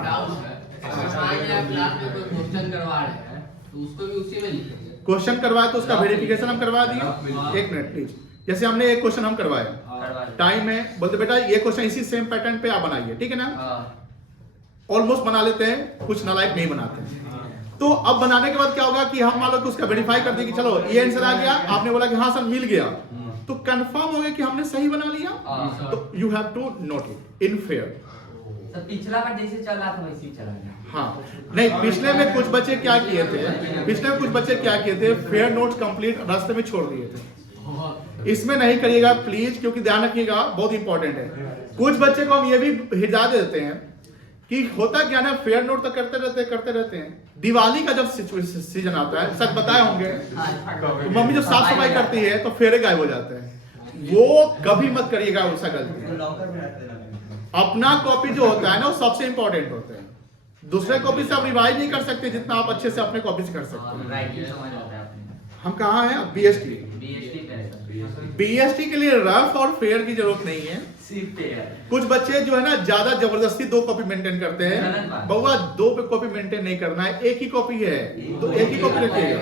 डाउट है, अगर आप क्लास में कोई क्वेश्चन करवा रहे हैं तो उसको भी उसी में लिखेंगे। क्वेश्चन करवाया तो उसका वेरिफिकेशन हम करवा दिए। एक मिनट प्लीज, जैसे हमने एक क्वेश्चन हम करवाया, टाइम है, बोलते बेटा ये क्वेश्चन इसी सेम पैटर्न पे आप बनाइए, ठीक है ना? ऑलमोस्ट बना लेते हैं, कुछ नालायक नहीं बनाते। तो अब बनाने के बाद क्या होगा कि हम मान लो कि उसका वेरीफाई कर दिए कि चलो ये आंसर आ गया, आपने बोला कि हाँ सर मिल गया, तो कंफर्म हो गया कि हमने सही बना लिया, तो you have to note it in fair. Sir पिछला बार जैसे चल रहा था वैसे ही चला गया। हाँ नहीं, पिछले में कुछ बच्चे क्या किए थे, फेयर नोट्स कंप्लीट रास्ते में छोड़ दिए थे। इसमें नहीं करिएगा प्लीज, क्योंकि ध्यान रखिएगा बहुत इंपॉर्टेंट है। कुछ बच्चे को हम ये भी हिदायत देते हैं कि होता क्या ना, फेयर नोट तो करते रहते हैं, दिवाली का जब सीजन आता है, सच बताए होंगे, तो मम्मी जब साफ सफाई करती है तो फेरे गायब हो जाते हैं। वो कभी मत करिएगा उसका गलती। अपना कॉपी जो होता है ना वो सबसे इंपॉर्टेंट होता है। दूसरे कॉपी से आप रिवाइज नहीं कर सकते जितना आप अच्छे से अपने कॉपी से कर सकते हैं। हम कहाँ हैं? बीएसटी। बीएसटी के लिए रफ और फेयर की जरूरत नहीं है। कुछ बच्चे जो है ना ज्यादा जबरदस्ती 2 कॉपी मेंटेन करते हैं। बउआ 2 पे कॉपी मेंटेन नहीं करना है, एक ही कॉपी है, तो एक ही कॉपी रखिएगा।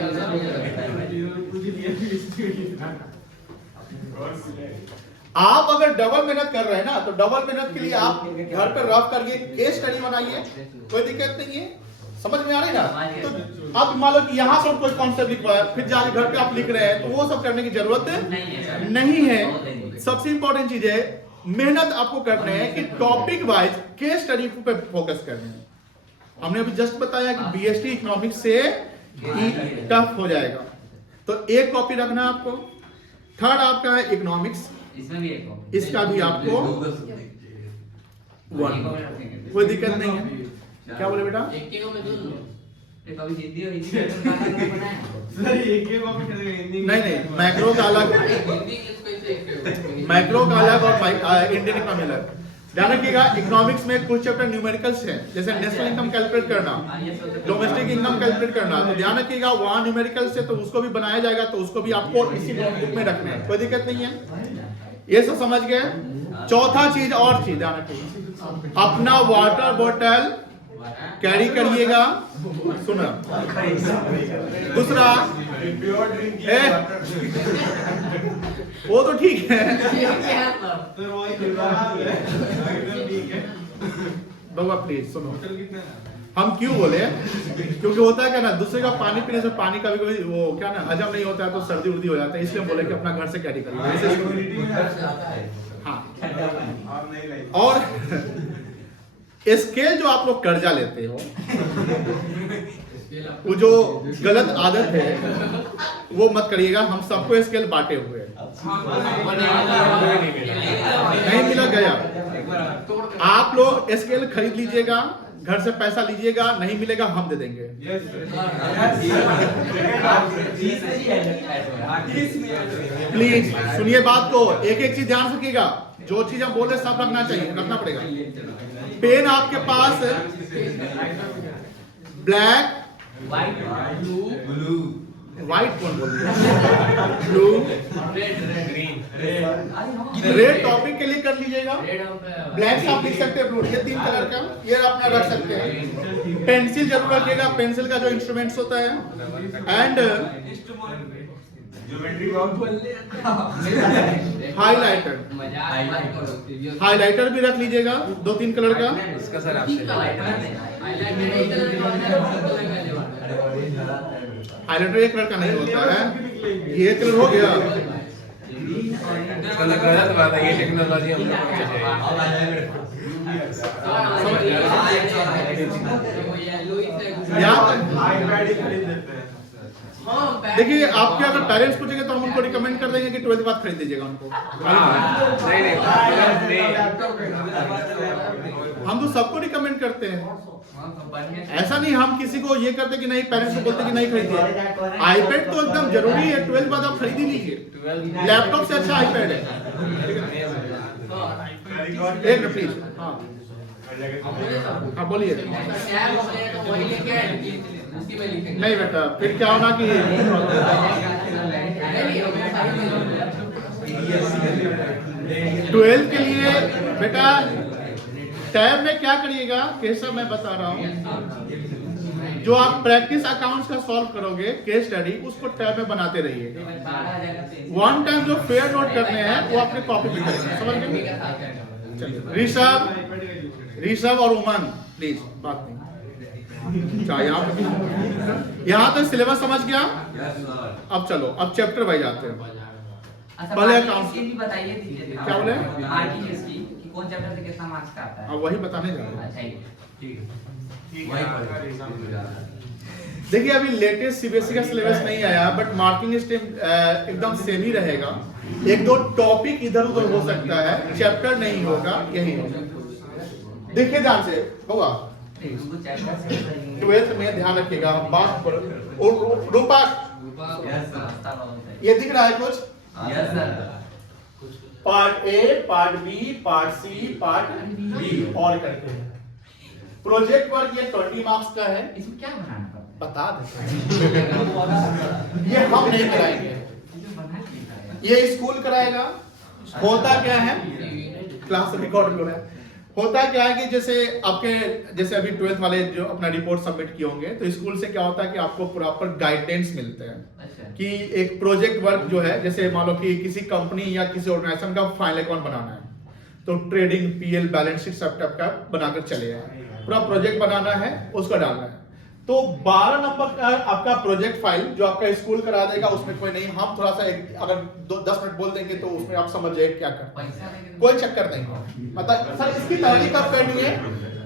आप अगर डबल मेहनत कर रहे हैं ना, तो डबल मेहनत के लिए आप घर पर रफ करिए, केस स्टडी बनाइए, कोई दिक्कत नहीं है। समझ में आ रही ना? तो अब मान लो कि यहाँ से कोई कॉन्सेप्ट लिख पाया, फिर जाके घर पे आप लिख रहे हैं, तो वो सब करने की जरूरत नहीं है। सबसे इंपॉर्टेंट चीज है, मेहनत आपको करने हैं कि टॉपिक वाइज केस स्टडी पे फोकस करने हैं। हमने अभी जस्ट बताया कि बीएसटी इकोनॉमिक्स से टफ हो जाएगा, तो एक कॉपी रखना आपको। थर्ड आपका है इकोनॉमिक्स, इसमें भी एक हो, इसका भी आपको 1, कोई दिक्कत नहीं है। क्या बोले बेटा? एक को मैं दूं लो। कभी हिंदी और हिंदी का बनाया सर एक ही कॉपी चलेगा, हिंदी नहीं, मैक्रो का अलग, हिंदी किसको से मैक्रो का अलग और इंडियन इकोनॉमी अलग। ध्यान रखिएगा, इकोनॉमिक्स में कुछ चैप्टर न्यूमेरिकल्स हैं, जैसे नेशनल इनकम कैलकुलेट करना, डोमेस्टिक इनकम कैलकुलेट करना, तो ध्यान रखिएगा वहां न्यूमेरिकल्स है, तो उसको भी बनाया जाएगा, तो उसको भी आपको इसी बुक में रखना है, कोई दिक्कत नहीं है। ये सब समझ गए। चौथा चीज और चीज ध्यान रखिएगा, अपना वाटर बोतल कैरी करिएगा। सुना, दूसरा वो तो ठीक है बाबा, प्लीज सुनो। हम क्यों बोले? क्योंकि होता है क्या ना, दूसरे का पानी पीने से पानी का भी वो क्या ना हजम नहीं होता है, तो सर्दी उर्दी हो जाता है, इसलिए हम बोले कि अपना घर से कैरी करिए। हाँ, और स्केल जो आप लोग कर्जा लेते हो, वो जो गलत आदत है वो मत करिएगा। हम सबको स्केल बांटे हुए हैं, नहीं मिला गया, आप लोग स्केल खरीद लीजिएगा, घर से पैसा लीजिएगा, नहीं मिलेगा हम दे देंगे। प्लीज सुनिए बात को, एक एक चीज ध्यान रखिएगा, जो चीज हम बोल रहे सब रखना चाहिए, रखना पड़ेगा। पेन आपके पास ब्लैक, व्हाइट कौन बोल रहा है, ब्लू, रेड टॉपिक के लिए कर लीजिएगा। ब्लैक से आप लिख सकते हैं, ब्लू, ये 3 कलर का ये अपना रख सकते हैं। पेंसिल जरूर रखिएगा, पेंसिल का जो इंस्ट्रूमेंट्स होता है, एंड हाइलाइटर भी रख लीजिएगा 2-3 कलर का। इसका सर आपसे हाइलाइटर एक कलर का नहीं होता है, ये कलर हो गया। गलत बात है, ये टेक्नोलॉजी हम देखिए, आपके अगर पेरेंट्स पूछेंगे तो हम उनको रिकमेंड कर देंगे कि 12th बाद खरीद दीजिएगा उनको। हम तो सबको रिकमेंड करते हैं, ऐसा नहीं हम किसी को ये करते कि नहीं, पेरेंट्स को बोलते कि नहीं खरीदिए। आईपैड तो एकदम जरूरी है, 12th बाद आप खरीद ही लीजिए, लैपटॉप से अच्छा आईपैड है। एक मिनट प्लीज। हाँ बोलिए। नहीं बेटा, फिर क्या होना कि 12th के लिए बेटा टैब में क्या करिएगा, कैसा मैं बता रहा हूँ, जो आप प्रैक्टिस अकाउंट्स का सॉल्व करोगे केस स्टडी, उसको टैब में बनाते रहिए। 1 टाइम जो फेयर नोट करने हैं वो अपने कॉपी पे करेंगे, समझ गए? ऋषभ और उमन प्लीज बात नहीं। यहाँ तक सिलेबस समझ गया? अब चलो, अब चैप्टर वाइज आते हैं। पहले अकाउंट भी बताइए, क्या बोले? आरटीजीएस की कौन चैप्टर से कितना मार्क्स का आता है? अब वही बताने जा रहे हैं। अच्छा ठीक है। देखिए अभी लेटेस्ट सीबीएसई का सिलेबस नहीं आया, बट मार्किंग सिस्टम एकदम सेम ही रहेगा। एक दो टॉपिक इधर उधर हो सकता है, चैप्टर नहीं होगा, यही होगा। देखिए ध्यान से होगा, 12th में ध्यान रखिएगा बात पर। रूपा ये दिख रहा है कुछ? Yes sir. Part A, part B, part C, part B और करते हैं। प्रोजेक्ट वर्क ये 20 मार्क्स का है। इसमें क्या बनाना पड़ता बता देते हैं। ये हम नहीं कराएंगे, है? ये स्कूल कराएगा। होता क्या है, क्लास रिकॉर्ड हो रहा है। होता क्या है कि जैसे अभी 12th वाले जो अपना रिपोर्ट सबमिट किए होंगे, तो स्कूल से क्या होता है कि आपको प्रॉपर गाइडेंस मिलते हैं अच्छा। कि एक प्रोजेक्ट वर्क जो है, जैसे मान लो कि किसी कंपनी या किसी ऑर्गेनाइजेशन का फाइनल अकाउंट बनाना है, तो ट्रेडिंग, पीएल, बैलेंस शीट सब टाइप का बनाकर चले आए, पूरा प्रोजेक्ट बनाना है, उसका डालना है। तो 12 नंबर का आपका प्रोजेक्ट फाइल जो आपका स्कूल करा देगा, उसमें कोई नहीं, हम थोड़ा सा अगर 10 मिनट बोल देंगे तो उसमें आप समझ जाए क्या करना है, कोई चक्कर नहीं। मतलब सर इसकी तैयारी कब करनी है?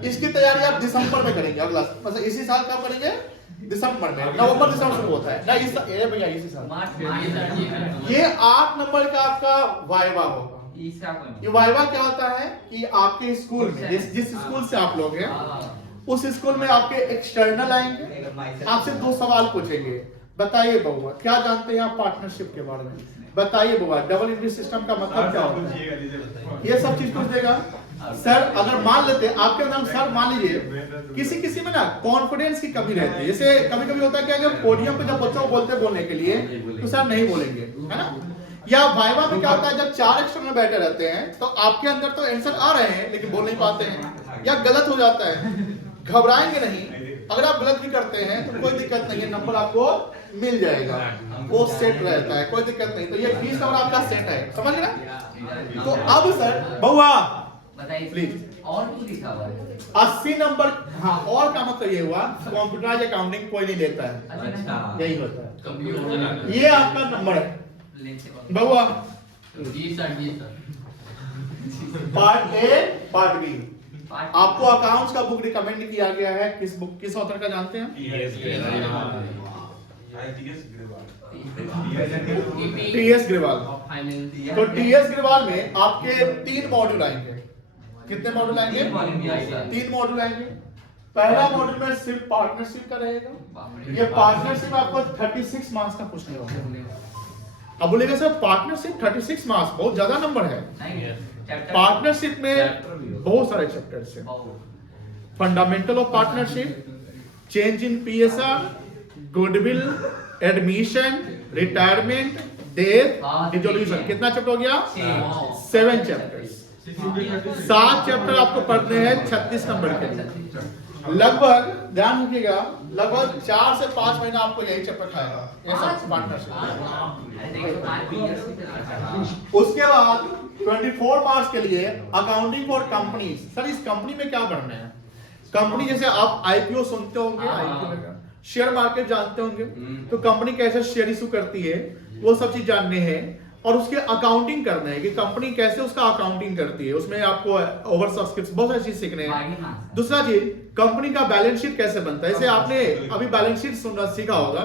इसकी तैयारी आप दिसंबर में करेंगे, अगला मतलब इसी साल कब करेंगे? दिसंबर में, नवंबर दिसंबर शुरू होता है ना भैया इसी साल। ये 8 नंबर का आपका वाइवा होगा। ये वाइवा क्या होता है कि आपके स्कूल में जिस स्कूल से आप लोग हैं, उस स्कूल में आपके एक्सटर्नल आएंगे, आपसे 2 सवाल पूछेंगे। बताइए बउआ क्या जानते हैं आप पार्टनरशिप के बारे में? बताइए बउआ डबल एंट्री सिस्टम का मतलब क्या होता है? ये सब चीज पूछ देगा। सर अगर मान लेते हैं आपके नाम, सर मान लीजिए किसी में ना कॉन्फिडेंस की कमी रहती है। जैसे कभी कभी होता है कि अगर पोडियम पे जब बच्चों को बोलते बोलने के लिए, तो सर नहीं बोलेंगे, है ना? या वाइवा में क्या होता है, जब 4 एक्सटर्नल बैठे रहते हैं तो आपके अंदर तो आंसर आ रहे हैं लेकिन बोल नहीं पाते हैं, या गलत हो जाता है। घबराएंगे नहीं, अगर आप गलत भी करते हैं तो कोई दिक्कत नहीं है, नंबर आपको मिल जाएगा, वो सेट रहता है, कोई दिक्कत नहीं। तो ये 20 नंबर आपका सेट है, समझ गए ना? तो अब सर बउआ बताइए प्लीज, और कुछ लिखा हुआ है? 80 नंबर। हाँ, और का मतलब ये हुआ कंप्यूटराइज अकाउंटिंग कोई नहीं लेता है, अच्छा। यही होता है। ये आपका नंबर है बउआ, जी sir. Part A, part B. आपको अकाउंट्स का बुक रिकमेंड किया गया है, किस ऑथर का जानते हैं? टीएस ग्रेवाल। तो टीएस ग्रेवाल में आपके 3 मॉड्यूल आएंगे। कितने मॉड्यूल आएंगे? 3 मॉड्यूल आएंगे। पहला मॉड्यूल में सिर्फ पार्टनरशिप का रहेगा। ये पार्टनरशिप आपको 36 मार्क्स का पूछने होगा। अब बोलेगा सर पार्टनरशिप 36 मार्क्स बहुत ज्यादा नंबर है। पार्टनरशिप में बहुत सारे चैप्टर्स हैं। Fundamental of partnership, change in PSR, goodwill, admission, retirement, death, dissolution. कितना चैप्टर हो गया? 7 चैप्टर्स। 7 चैप्टर आपको पढ़ने हैं 36 नंबर के। लगभग ध्यान रखिएगा, लगभग 4 से 5 महीना आपको यही चैप्टर खाएगा, ये सब पार्टनरशिप। उसके बाद 24 मार्क्स के लिए अकाउंटिंग फॉर कंपनी। सर इस कंपनी में क्या पढ़ना है? कंपनी जैसे आप आईपीओ सुनते होंगे, आईपीओ शेयर मार्केट जानते होंगे, तो कंपनी कैसे शेयर इशू करती है, वो सब चीज जानने हैं। और उसके अकाउंटिंग करना है कि कंपनी कैसे उसका अकाउंटिंग करती है, उसमें आपको ओवर सब्सक्रिप्शन बहुत सारी चीज सीखने हैं। दूसरा चीज कंपनी का बैलेंस शीट कैसे बनता है। जैसे आपने अभी बैलेंस शीट सीखा होगा,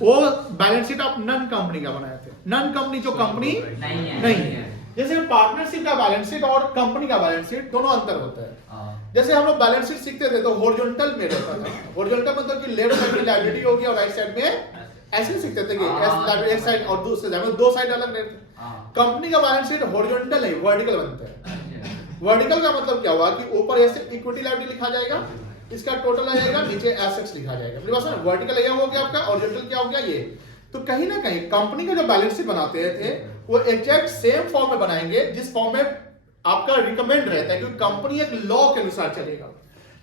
वो बैलेंस शीट आप नन कंपनी का बनाए थे। नन कंपनी जो कंपनी नहीं है। जैसे पार्टनरशिप का बैलेंस शीट और कंपनी का बैलेंस शीट दोनों अंतर होता है। जैसे हम लोग बैलेंस शीट सीखते थे तो हॉरिजॉन्टल में रहता था। हॉरिजॉन्टल मतलब कि लेफ्ट साइड में लायबिलिटी होगी और राइट साइड में ऐसे सीखते थे कि एक साइड और दूसरे साइड में 2 साइड अलग रहते। कंपनी का बैलेंस शीट हॉरिजॉन्टल है, वर्टिकल बनता है। वर्टिकल का मतलब क्या हुआ कि ऊपर ऐसे इक्विटी लायबिलिटी लिखा जाएगा, इसका टोटल आ जाएगा, नीचे एसेट्स लिखा जाएगा। मेरी बात समझ? वर्टिकल ये हो गया आपका, हॉरिजॉन्टल क्या हो गया ये। तो कहीं ना कहीं कंपनी का जो बैलेंस शीट बनाते थे वो एग्जैक्ट सेम फॉर्म में बनाएंगे जिस फॉर्म में आपका रिकमेंड रहता है, क्योंकि कंपनी एक लॉ के अनुसार चलेगा।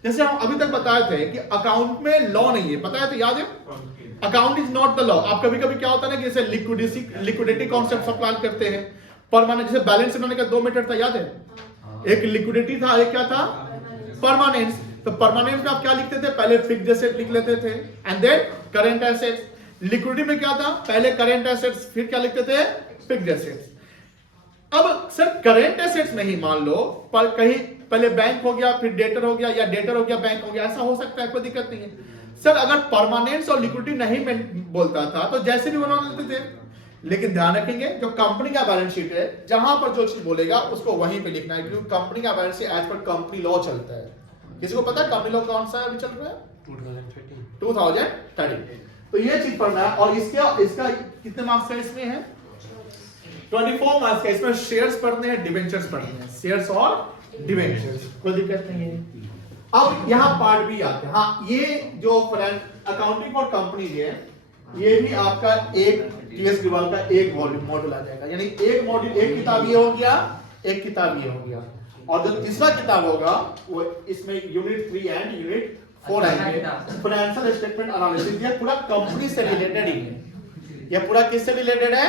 जैसे हम अभी तक बताए थे कि अकाउंट में लॉ नहीं है, पता है? तो याद है account is not the law. आप कभी कभी क्या होता है ना कि जैसे लिक्विडिटी कॉन्सेप्ट अप्लाई करते हैं, परमानेंट। जैसे बैलेंस बनाने का 2 मेथड था, याद है? एक लिक्विडिटी था, एक क्या था? परमानेंस। तो परमानेंस में आप क्या लिखते थे? पहले फिक्स्ड एसेट लिख लेते थे and then current assets. Liquidity में क्या था? पहले करंट एसेट्स, फिर क्या लिखते थे? Fixed assets. अब सर करंट एसेट्स में ही मान लो पर कहीं पहले बैंक हो गया फिर डेटर हो गया या डेटर हो गया बैंक हो गया, ऐसा हो सकता है, कोई दिक्कत नहीं है सर। अगर परमानेंस और लिक्विडिटी नहीं बोलता था तो जैसे भी बना लेते थे, लेकिन ध्यान रखेंगे जो कंपनी का बैलेंस शीट है जहां पर जो चीज बोलेगा उसको वहीं पे लिखना है, क्योंकि कंपनी का balance sheet as per company law चलता है। किसी को पता है कंपनी लॉ कौन सा अभी चल रहा है? 2013। तो ये चीज पढ़ना है। और इसका कितने मार्क्स का इसमें है? 24 मार्क्स का। इसमें शेयर्स पढ़ने हैं, डिबेंचर्स पढ़ने हैं, शेयर्स और डिबेंचर्स, कोई दिक्कत नहीं है। अब यहाँ पार्ट भी आते हैं। हाँ, ये जो अकाउंटिंग और कंपनी है ये भी आपका एक टीएस ग्लोबल का एक मॉड्यूल आ जाएगा, यानी एक मॉड्यूल, एक किताब ये हो गया, एक किताब ये हो गया, और जो तीसरा किताब होगा वो इसमें यूनिट 3 एंड यूनिट 4 आएंगे। फाइनेंशियल स्टेटमेंट एनालिसिस, ये पूरा कंपनी से रिलेटेड ही है। ये पूरा किससे रिलेटेड है?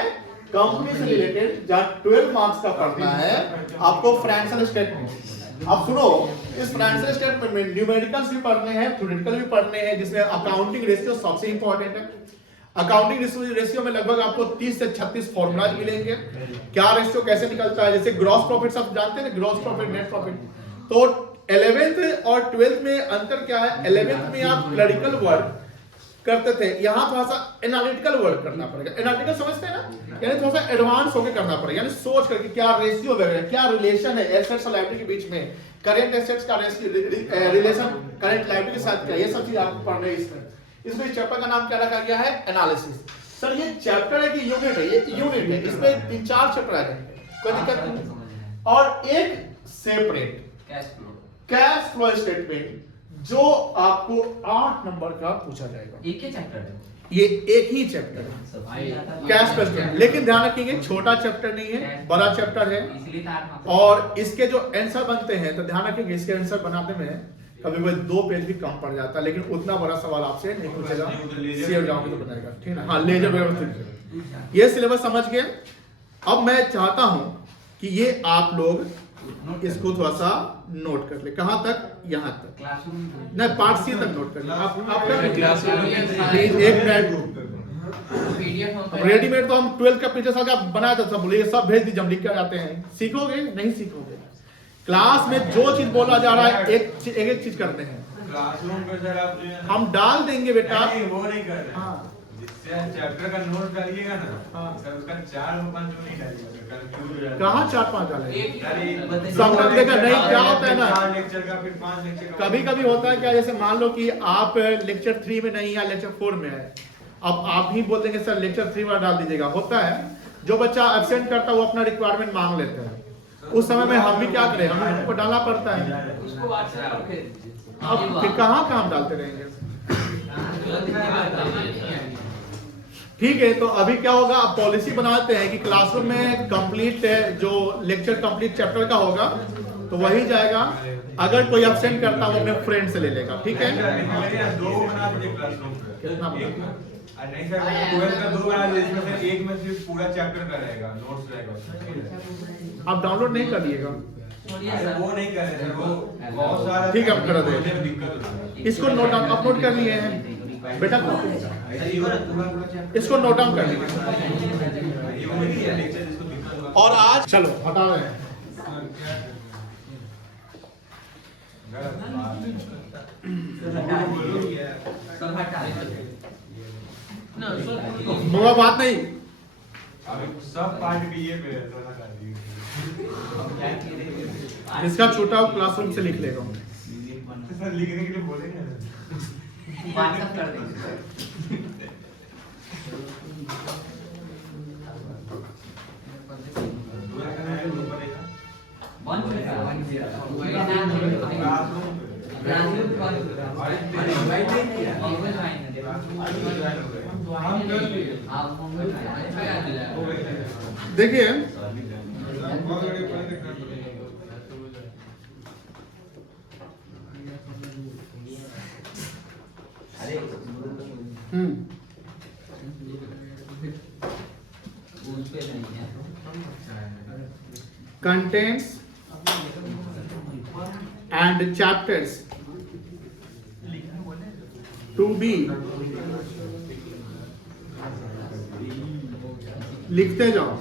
कंपनी से रिलेटेड। जहाँ 12 मार्क्स का पढ़ना है आपको फाइनेंशियल स्टेटमेंट। अब सुनो, इस फाइनेंशियल स्टेटमेंट में न्यूमेरिकल्स भी पढ़ने हैं, थ्योरेटिकल भी पढ़ने हैं, जिसमें अकाउंटिंग रेशियो सबसे इंपॉर्टेंट है। अकाउंटिंग रेशियो में लगभग आपको 30 से 36 फॉर्मूलाज मिलेंगे। क्या रेशियो कैसे निकलता है, जैसे ग्रॉस प्रॉफिट सब जानते हैं, ग्रॉस प्रॉफिट, नेट प्रॉफिट। तो 11th और 12th में अंतर क्या है? 11th में आप क्लरिकल वर्क करते थे, यहाँ थोड़ा सा एनालिटिकल वर्क करना पड़ेगा। एनालिटिकल समझते हैं ना, यानी थोड़ा सा एडवांस होकर करना पड़ेगा, यानी सोच करके क्या रेशियो वगैरह, क्या रिलेशन है एसेट्स और लायबिलिटी के बीच में, करेंट एसेट्स का रिलेशन करेंट लायबिलिटी के साथ क्या, ये सब चीज आपको पढ़ना है। इसमें इस चैप्टर का नाम क्या रखा गया है? एनालिसिस। सर ये चैप्टर है कि यूनिट है? ये यूनिट है, इसमें 3-4 चैप्टर आ जाएंगे, कोई दिक्कत नहीं। और एक सेपरेट कैश फ्लो स्टेटमेंट जो आपको 8 नंबर का पूछा जाएगा। एक ही चैप्टर है, ये एक ही चैप्टर है कैश फ्लो स्टेटमेंट, लेकिन ध्यान रखिएगा छोटा चैप्टर नहीं है, बड़ा चैप्टर है। और इसके जो आंसर बनते हैं तो ध्यान रखिएगा, इसके आंसर बनाने में कभी कोई 2 पेज भी कम पड़ जाता है, लेकिन उतना बड़ा सवाल आपसे नहीं पूछेगा, सेव जाओगे तो बनाएगा, ठीक है। हाँ, लेजर व्यवस्थित, ये सिलेबस समझ गए। अब मैं चाहता हूं कि ये आप लोग इसको थोड़ा सा नोट कर ले। कहां तक? यहां तक नहीं, पार्ट सी तक नोट कर ले। आप क्लासरूम रेडीमेड तो हम 12 का पिछले साल का बनाया था, सब बोलिए सब भेज दीजिए, हम लिख कर आते हैं। सीखोगे? नहीं सीखोगे। क्लास में जो चीज बोला जा रहा है एक चीज करते हैं। क्लासरूम पे सर आप हम डाल देंगे बेटा, वो नहीं कर रहे। हाँ। जिससे चैप्टर का नोट डालिएगा ना, हाँ। सर उसका 4-5 नहीं डालिएगा, कंफ्यूज हो जाएगा। कहाँ 4-5 डालेंगे? सब देखा नहीं क्या होता है ना, 4 लेक्चर का फिर 5 लेक्चर का। कभी कभी होता है क्या, जैसे मान लो कि आप लेक्चर 3 में नहीं या लेक्चर 4 में है, अब आप ही बोल देंगे सर लेक्चर 3 वाला डाल दीजिएगा। होता है जो बच्चा एब्सेंट करता है वो अपना रिक्वायरमेंट मांग लेता है, उस समय में हम भी क्या करें, हमें उनको डालना पड़ता है। उसको व्हाट्सएप पर अब फिर कहाँ काम डालते रहेंगे? ठीक है, तो अभी क्या होगा, आप पॉलिसी बनाते हैं कि क्लासरूम में कंप्लीट जो लेक्चर कंप्लीट चैप्टर का होगा तो वही जाएगा। अगर कोई एब्सेंट करता है वो अपने फ्रेंड से ले लेगा, ठीक है। 2 बना दीजिए क्लासरूम पे। नहीं सर, 12 का 2 बना दीजिए, इसमें से एक में सिर्फ पूरा चैप्टर का रहेगा, नोट्स रहेगा। आप डाउनलोड नहीं कर लिएगा? वो नहीं कर रहे सर, वो बहुत सारा, ठीक है, हम करा देंगे। दिक्कत होता है। इसको नोट डाउन अपलोड कर लिए हैं बेटा, इसको नोट डाउन कर लीजिए। और आज चलो हटा रहे हैं। बुरा बात नहीं, सब पार्ट भी ये पे इसका छोटा क्लासरूम से लिख लेगा। सर लिखने के लिए बोलेंगे व्हाट्सएप कर देंगे। देखिए contents and chapters to be लिखते जाओ,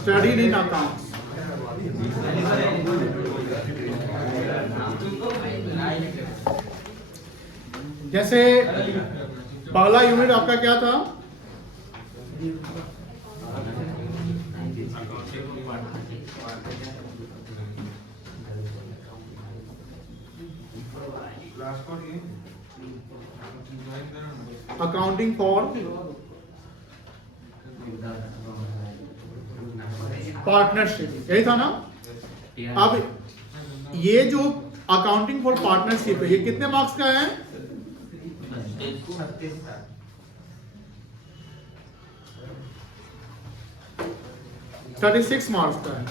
studied in accounts जैसे पहला यूनिट आपका क्या था? अकाउंटिंग फॉर पार्टनरशिप, यही था ना? अब ये जो अकाउंटिंग फॉर पार्टनरशिप है, ये कितने मार्क्स का है? 36 मार्क्स का है।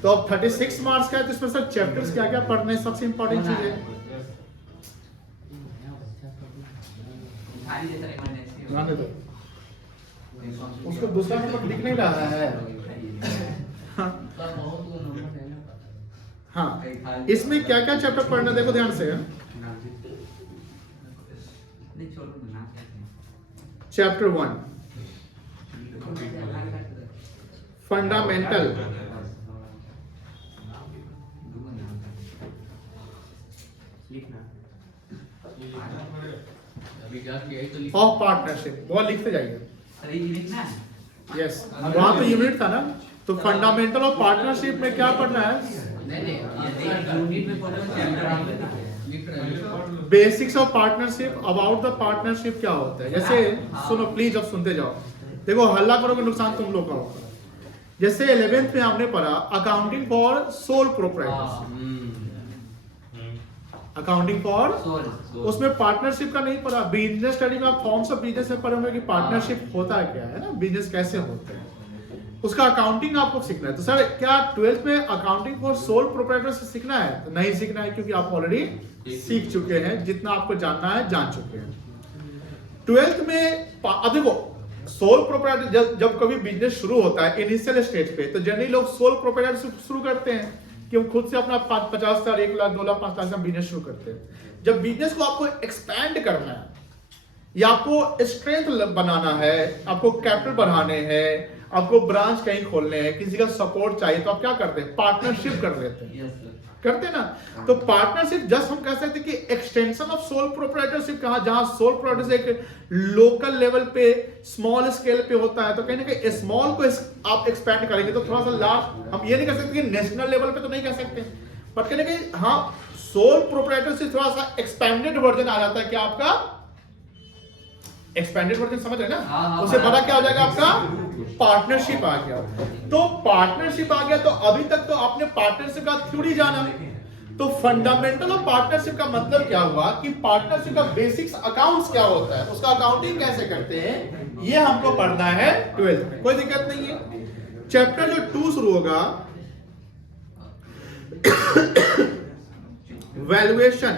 तो अब 36 मार्क्स का है, तो इसमें सर चैप्टर्स क्या क्या पढ़ने सबसे इंपॉर्टेंट चीज है। रहने दो, उसको दूसरा नंबर लिख नहीं रहा है। हाँ, इसमें क्या क्या चैप्टर पढ़ना देखो ध्यान से। चैप्टर 1 फंडामेंटल ऑफ पार्टनरशिप, बहुत लिखते जाइए। यस, वहां तो यूनिट था ना, तो फंडामेंटल ऑफ पार्टनरशिप में क्या पढ़ना है? Basics of partnership, about the partnership क्या होता है। जैसे सुनो प्लीज, अब सुनते जाओ। देखो हल्ला करोगे नुकसान तुम लोग का होगा। जैसे 11th में हमने पढ़ा accounting for sole proprietors, accounting for, उसमें पार्टनरशिप का नहीं पढ़ा। बिजनेस स्टडी में आप फॉर्म्स ऑफ बिजनेस में पढ़ोगे कि पार्टनरशिप होता क्या है ना, बिजनेस कैसे होते हैं, उसका अकाउंटिंग आपको सीखना है। तो सर क्या 12th में अकाउंटिंग फॉर सोल प्रोप्राइटर से सीखना है? तो नहीं सीखना है, क्योंकि आप ऑलरेडी सीख चुके हैं, जितना आपको जानना है जान चुके हैं। 12th में अब देखो सोल प्रोप्राइटर जब कभी बिजनेस शुरू होता है इनिशियल स्टेज पे, तो जनरली लोग सोल प्रोप्राइटर से शुरू करते हैं कि हम खुद से अपना 50,000, 1 लाख, 2 लाख, 5 लाख का बिजनेस शुरू करते हैं। जब बिजनेस को आपको एक्सपैंड करना है या आपको स्ट्रेंथ बनाना है, आपको कैपिटल बढ़ाने हैं, आपको ब्रांच कहीं खोलने हैं, किसी का सपोर्ट चाहिए, तो आप क्या करते हैं? पार्टनरशिप कर लेते हैं। करते हैं ना? तो पार्टनरशिप जस्ट हम कह सकते हैं कि एक्सटेंशन ऑफ सोल प्रोप्राइटरशिप, कहा जहां सोल प्रोप्राइटरशिप एक लोकल लेवल पे, स्मॉल स्केल पे होता है, तो कहीं ना कहीं स्मॉल को आप एक्सपैंड करेंगे तो थोड़ा सा लार्ज, हम ये नहीं कह सकते कि नेशनल लेवल पे तो नहीं कह सकते, बट कहीं ना कहीं हाँ सोल प्रोप्राइटरशिप थोड़ा सा एक्सपेंडेड वर्जन आ जाता है। क्या आपका एक्सपेंडेड वर्जन समझ रहे ना? उससे बड़ा क्या हो जाएगा आपका? पार्टनरशिप आ गया। तो पार्टनरशिप आ गया, तो अभी तक तो आपने पार्टनरशिप का थ्योरी जाना। तो फंडामेंटल ऑफ पार्टनरशिप का मतलब क्या हुआ कि पार्टनरशिप का बेसिक्स अकाउंट्स क्या होता है, उसका अकाउंटिंग कैसे करते हैं, ये हमको पढ़ना है 12th में। कोई दिक्कत नहीं है। चैप्टर जो 2 शुरू होगा valuation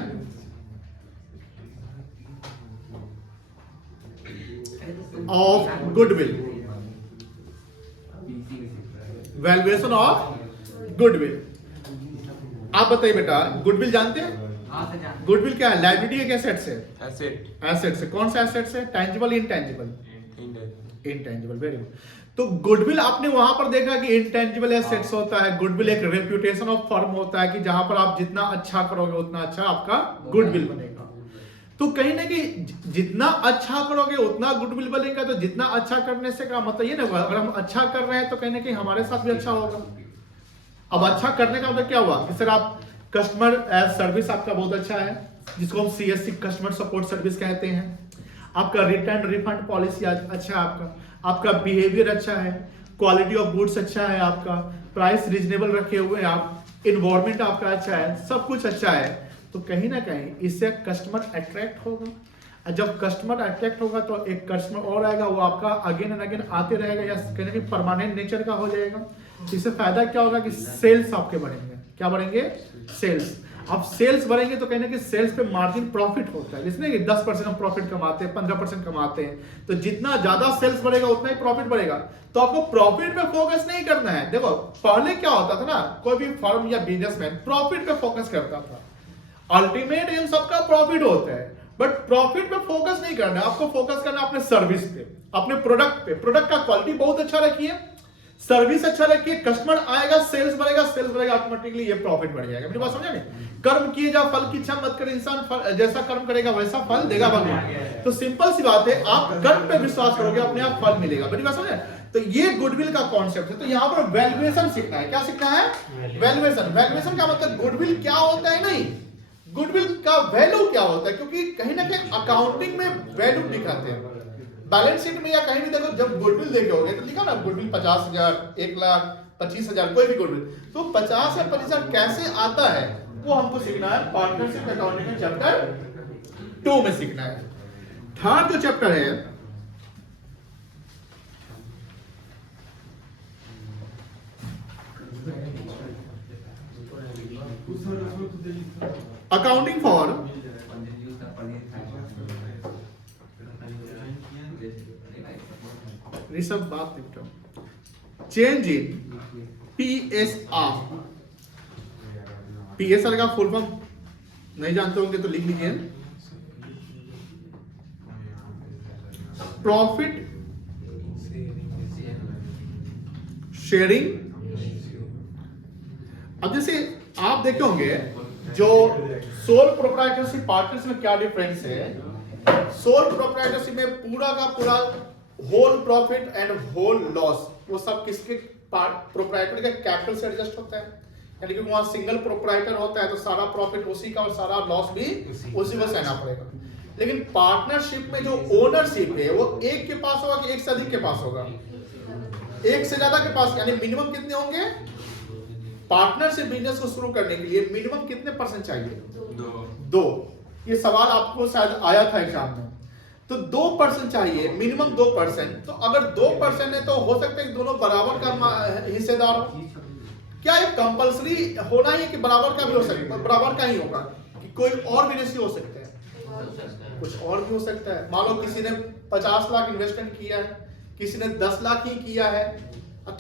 of goodwill, valuation of goodwill. आप बताइए बेटा, गुडविल जानते हैं? गुडविल क्या है? लायबिलिटी है, एसेट्स है? एसेट्स है। कौन सा एसेट्स है? Tangible, intangible? Intangible, very good. तो गुडविल आपने वहां पर देखा कि इनटैंजिबल एसेट्स होता है। गुडविल एक रेप्यूटेशन ऑफ फर्म होता है कि जहां पर आप जितना अच्छा करोगे उतना अच्छा आपका गुडविल बनेगा। तो कहीं ना कहीं जितना अच्छा करोगे उतना गुडविल बनेगा। तो जितना अच्छा करने से का मतलब ये ना होगा, अगर हम अच्छा कर रहे हैं तो कहीं ना कहीं हमारे साथ भी अच्छा होगा। अब अच्छा करने का मतलब क्या हुआ कि सर आप कस्टमर सर्विस आपका बहुत अच्छा है, जिसको हम CSC कस्टमर सपोर्ट सर्विस कहते हैं। आपका रिटर्न रिफंड पॉलिसी अच्छा है, आपका बिहेवियर अच्छा है, क्वालिटी ऑफ गुड्स अच्छा है, आपका प्राइस रीजनेबल रखे हुए हैं आप, इन्वायरमेंट आपका अच्छा है, सब कुछ अच्छा है। तो कहीं ना कहीं इससे कस्टमर अट्रैक्ट होगा। जब कस्टमर अट्रैक्ट होगा तो एक कस्टमर और आएगा, वो आपका अगेन एंड अगेन आते रहेगा, या कहीं ना कहीं परमानेंट नेचर का हो जाएगा। इससे फायदा क्या होगा कि सेल्स आपके बढ़ेंगे। क्या बढ़ेंगे? सेल्स। अब सेल्स बढ़ेंगे तो कहीं ना कहीं सेल्स पे मार्जिन प्रॉफिट होता है, जिसमें कि 10% हम प्रॉफिट कमाते हैं, 15% कमाते हैं। तो जितना ज्यादा सेल्स बढ़ेगा उतना ही प्रॉफिट बढ़ेगा। तो आपको प्रॉफिट पे फोकस नहीं करना है। देखो पहले क्या होता था ना, कोई भी फर्म या बिजनेसमैन प्रॉफिट पे फोकस करता था। अल्टीमेट एम सबका प्रॉफिट होता है, बट प्रॉफिट पे फोकस नहीं करना है। आपको फोकस करना है अपने सर्विस पे, अपने प्रोडक्ट पे। प्रोडक्ट का क्वालिटी बहुत अच्छा रखिए, सर्विस अच्छा रखिए, कस्टमर आएगा, सेल्स बढ़ेगा, ऑटोमेटिकली ये प्रॉफिट बढ़ जाएगा। मेरी बात समझा नहीं? कर्म किए जा फल की इच्छा मत करे, इंसान जैसा कर्म करेगा वैसा फल देगा भगवान। तो सिंपल सी बात है, आप कर्म पे विश्वास करोगे अपने आप फल मिलेगा। मेरी बात समझे? तो ये गुडविल का कॉन्सेप्ट है। तो यहाँ पर वैल्यूएशन सीखना है। क्या सीखना है? वैल्यूएशन। वैल्यूएशन का मतलब गुडविल क्या होता है नहीं, गुडविल का वैल्यू क्या होता है, क्योंकि कहीं ना कहीं अकाउंटिंग में वैल्यू दिखाते हैं। बैलेंस शीट में या कहीं भी देखो, जब गुडविल देखे होगे तो लिखा ना गुडविल 50,000, 1,00,000, 25,000, कोई भी गुडविल। तो 50 या 25,000 कैसे आता है वो हमको सीखना है। पार्टनरशिप अकाउंटिंग में चैप्टर 2 में सीखना है। थर्ड जो चैप्टर है अकाउंटिंग फॉर ऋषभ बात चेंज इन PSR। PSR का फुल फॉर्म नहीं जानते होंगे तो लिख लीजिए, प्रॉफिट शेयरिंग। अब जैसे आप देखे होंगे जो सोल प्रोप्राइटरशिप पार्टनरशिप में क्या डिफरेंस है। सोल प्रोप्राइटरशिप में पूरा का पूरा whole profit and whole loss वो सब किसके प्रोप्राइटर के कैपिटल से एडजस्ट होता है। यानी कि वहां सिंगल प्रोप्राइटर होता है तो सारा प्रॉफिट उसी का और सारा लॉस भी उसी को सहना पड़ेगा। लेकिन पार्टनरशिप में जो ओनरशिप है वो एक के पास होगा कि एक से अधिक के पास होगा, एक से ज्यादा के पास। यानी मिनिमम कितने होंगे पार्टनरशिप बिजनेस को शुरू करने के लिए? मिनिमम कितने % चाहिए? 2। ये सवाल आपको शायद आया था एग्जाम में। तो 2% चाहिए, मिनिमम 2%। तो अगर 2% है तो हो सकता है कि दोनों बराबर का हिस्सेदार हो। क्या ये कंपलसरी होना ही है कि बराबर का भी हो सकता है? बराबर का ही होगा कि कोई और भी रेशियो हो सकता है, कुछ और भी हो सकता है। मान लो किसी ने 50 लाख इन्वेस्टमेंट किया है, किसी ने 10 लाख ही किया है,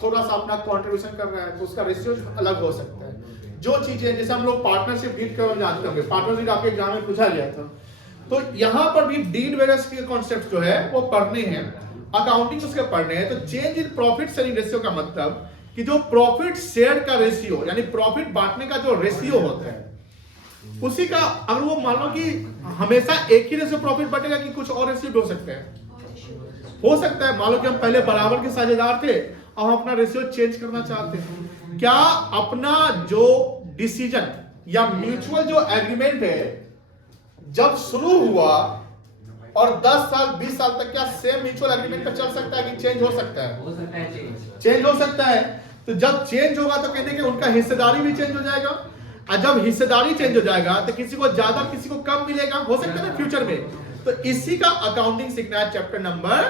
थोड़ा सा अपना कंट्रीब्यूशन कर रहा है, तो उसका रेशियो अलग हो सकता है। जो चीजें जैसे हम लोग पार्टनरशिप डीड कर जानते होंगे, पार्टनरशिप आपके एग्जाम में पूछा गया था, तो यहाँ पर भी डीड वेरियस के कॉन्सेप्ट जो है वो पढ़ने हैं, अकाउंटिंग उसके पढ़ने हैं। तो change in profit sharing ratio का मतलब कि जो प्रॉफिट शेयर का रेशियो यानी प्रॉफिट बांटने का जो रेशियो होता है उसी का, अगर वो मान लो कि हमेशा एक ही रेशियो प्रॉफिट बटेगा कि कुछ और रेशियो भी हो सकता है। मान लो कि हम पहले बराबर के साझेदार थे, अब हम अपना रेशियो चेंज करना चाहते हैं। क्या अपना जो डिसीजन या म्यूचुअल जो एग्रीमेंट है जब शुरू हुआ और 10 साल 20 साल तक क्या सेम म्यूचुअल एग्रीमेंट पे चल सकता है कि चेंज हो सकता है? चेंज हो सकता है। तो जब चेंज होगा तो कहने के उनका हिस्सेदारी भी चेंज हो जाएगा, और जब हिस्सेदारी चेंज हो जाएगा तो किसी को ज्यादा किसी को कम मिलेगा, हो सकता है ना फ्यूचर में। तो इसी का अकाउंटिंग सीखना है चैप्टर नंबर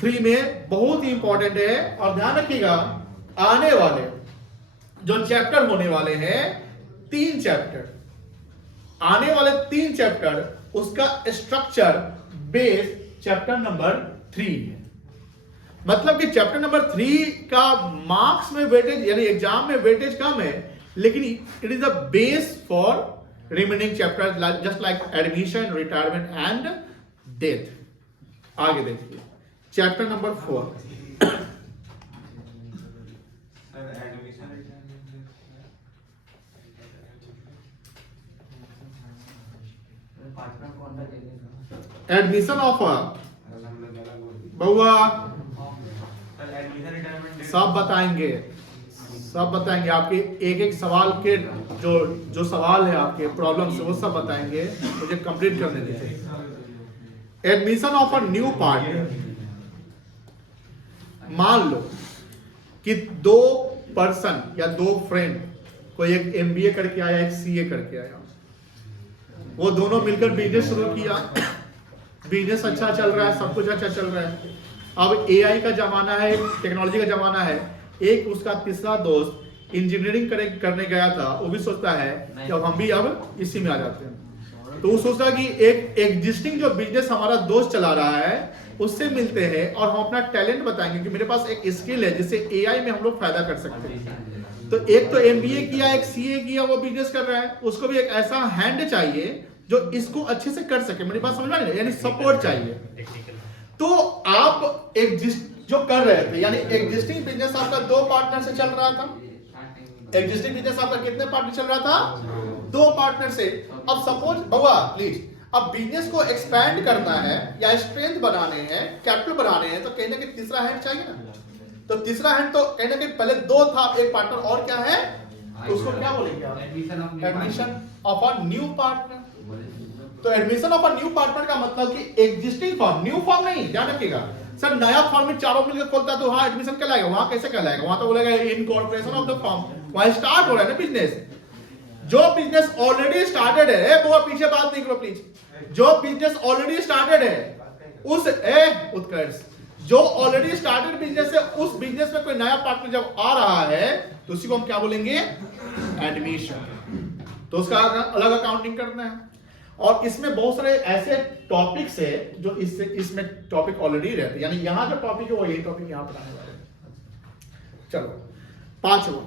3 में, बहुत ही इंपॉर्टेंट है। और ध्यान रखिएगा आने वाले जो चैप्टर होने वाले हैं 3 चैप्टर, आने वाले 3 चैप्टर उसका स्ट्रक्चर बेस चैप्टर नंबर 3 है। मतलब कि चैप्टर नंबर 3 का मार्क्स में वेटेज यानी एग्जाम में वेटेज कम है, लेकिन it is the base for remaining chapter just like admission, retirement and death. आगे देखिए चैप्टर नंबर 4। एडमिशन ऑफर बहुआ सब बताएंगे, आपके एक एक सवाल के जो सवाल है आपके प्रॉब्लम से वो सब बताएंगे, मुझे कंप्लीट करने दीजिए। Admission of a new partner. मान लो कि 2 पर्सन या 2 फ्रेंड, कोई एक MBA करके आया, एक CA करके आया, वो दोनों मिलकर बिजनेस शुरू किया, बिजनेस अच्छा चल रहा है, सब कुछ अच्छा चल रहा है। अब AI का जमाना है, टेक्नोलॉजी का जमाना है। एक उसका तीसरा दोस्त इंजीनियरिंग करने गया था, वो भी सोचता है कि अब हम भी अब इसी में आ जाते हैं। तो वो सोचता है कि एक एग्जिस्टिंग जो बिजनेस हमारा दोस्त चला रहा है उससे मिलते हैं और हम अपना टैलेंट बताएंगे कि मेरे पास एक स्किल है जिससे AI में हम लोग फायदा कर सकते हैं। तो एक तो MBA किया, एक CA किया, वो बिजनेस कर रहा है, उसको भी एक ऐसा हैंड चाहिए जो इसको अच्छे से कर सके। मेरी बात समझ में आ रही है? यानी सपोर्ट चाहिए। तो आप एक जो कर रहे थे, यानी एग्जिस्टिंग बिजनेस आपका 2 पार्टनर से चल रहा था। एग्जिस्टिंग बिजनेस आपका कितने पार्टनर चल रहा था? 2 पार्टनर से। अब सपोज बउआ प्लीज, अब बिजनेस को एक्सपैंड करना है या स्ट्रेंथ बनाने हैं, कैपिटल बनाने हैं, तो कहीं ना कहीं तीसरा हैंड चाहिए ना। तो तीसरा हैंड तो कहीं ना कहीं पहले 2 था, एक पार्टनर और क्या है, तो उसको क्या बोलेंगे आप? Admission of a new partner. तो admission of a new partner का मतलब कि एग्जिस्टिंग फर्म, न्यू फर्म नहीं, ध्यान रखिएगा सर। नया फर्म में चारों मिलकर खोलता है तो वहां एडमिशन कहलाएगा, वहां कैसे कहलाएगा? वहां तो बोलेगा इनकॉर्पोरेशन ऑफ द फर्म, वहां स्टार्ट हो रहा है ना बिजनेस। जो बिजनेस ऑलरेडी स्टार्टेड है, वो पीछे बात नहीं करो प्लीज। जो बिजनेस ऑलरेडी स्टार्टेड है उस उत्कर्ष, जो ऑलरेडी स्टार्टेड बिजनेस है, उस बिजनेस में कोई नया पार्टनर जब आ रहा है तो उसी को हम क्या बोलेंगे? एडमिशन। तो उसका अलग अकाउंटिंग करना है। और इसमें बहुत सारे ऐसे टॉपिक्स है जो इसमें टॉपिक ऑलरेडी रहते हैं, यानी यहां जो टॉपिक है वो यही टॉपिक यहां पर आने वाले हैं। चलो 5वां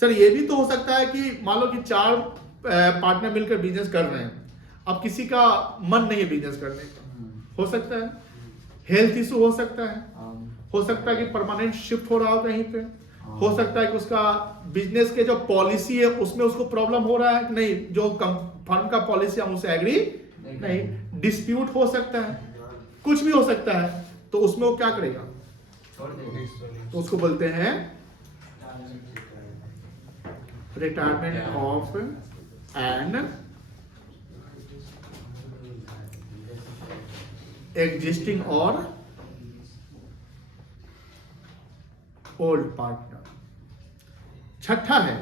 सर, ये भी तो हो सकता है कि मान लो कि 4 पार्टनर मिलकर बिजनेस कर रहे हैं, अब किसी का मन नहीं है बिजनेस करने का, हो सकता है हेल्थ इशू हो सकता है, हो सकता है कि परमानेंट शिफ्ट हो रहा हो कहीं पे, हो सकता है कि उसका बिजनेस के जो पॉलिसी है उसमें उसको प्रॉब्लम हो रहा है कि नहीं, जो फर्म का पॉलिसी हम उसे एग्री नहीं, डिस्प्यूट हो सकता है, कुछ भी हो सकता है। तो उसमें वो क्या करेगा? तो उसको बोलते हैं रिटायरमेंट ऑफ एन एग्जिस्टिंग और ओल्ड पार्टनर। छठा है,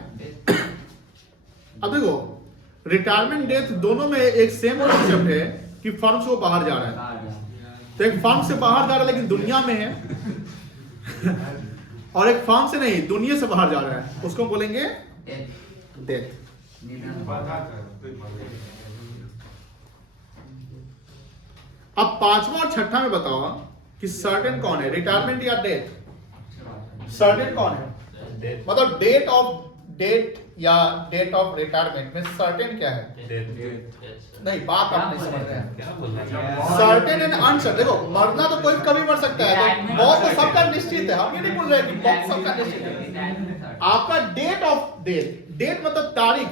अब देखो रिटायरमेंट डेथ दोनों में एक सेम कॉन्सेप्ट है कि फर्म से वो बाहर जा रहा है। तो एक फर्म से बाहर जा रहा है लेकिन दुनिया में है और एक फर्म से नहीं, दुनिया से बाहर जा रहा है, उसको बोलेंगे डेथ। अब 5वां और 6ठा में बताओ कि सर्टेन कौन है, रिटायरमेंट या डेथ? सर्टेन कौन है? मतलब डेट या डेट ऑफ रिटायरमेंट में सर्टेन क्या है? नहीं, बात आप नहीं समझ रहे हैं। सर्टेन एंड अनसर्टेन, देखो मरना तो कोई कभी मर सकता है, तो मौत तो सबका निश्चित है। हम ये नहीं बोल रहे कि मौत सबका निश्चित है। आपका डेट ऑफ डेथ, डेट मतलब तारीख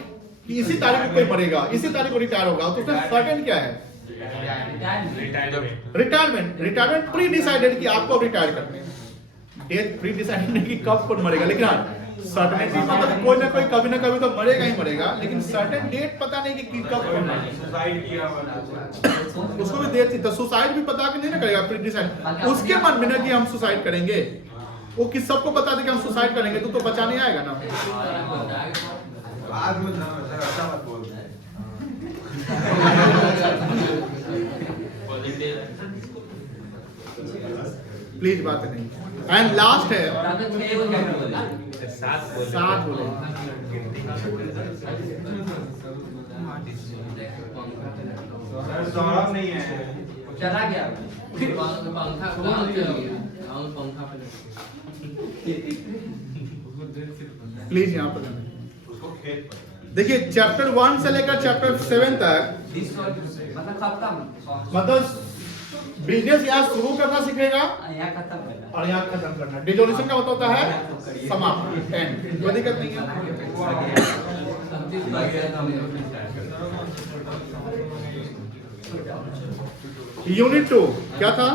कि इसी तारीख को कोई मरेगा, इसी तारीख को रिटायर होगा, तो फिर सर्टेन क्या है? रिटायरमेंट प्री डिसाइडेड कि आपको रिटायर करना है। डेथ प्री डिसाइडेड नहीं कि कब कौन मरेगा, लेकिन हाँ सर्टेनिटी मतलब कोई ना कोई कभी ना कभी तो मरेगा ही मरेगा, लेकिन सर्टेन डेट पता नहीं कि कब कौन मरेगा। सुसाइड किया उसको भी डेट थी, तो सुसाइड भी पता नहीं ना करेगा प्री डिसाइड। उसके मन में ना कि हम सुसाइड करेंगे, वो किस सबको बता दे कि हम सुसाइड करेंगे तो बचाने आएगा ना। आज मत ना सर, अच्छा मत बोल। प्लीज बात नहीं। एंड लास्ट है 7 बोले। सर सौरभ नहीं है, चला गया पंखा पंखा पे प्लीज यहाँ पर उसको खेत पड़ता है। देखिए चैप्टर 1 से लेकर चैप्टर 7 तक मतलब खत्म, मतलब बिजनेस यहाँ शुरू करना सीखेगा यहाँ खत्म करना और यहाँ खत्म करना। डिसोल्यूशन का मतलब होता है समाप्त, एंड, कोई दिक्कत नहीं है। यूनिट 2 क्या था?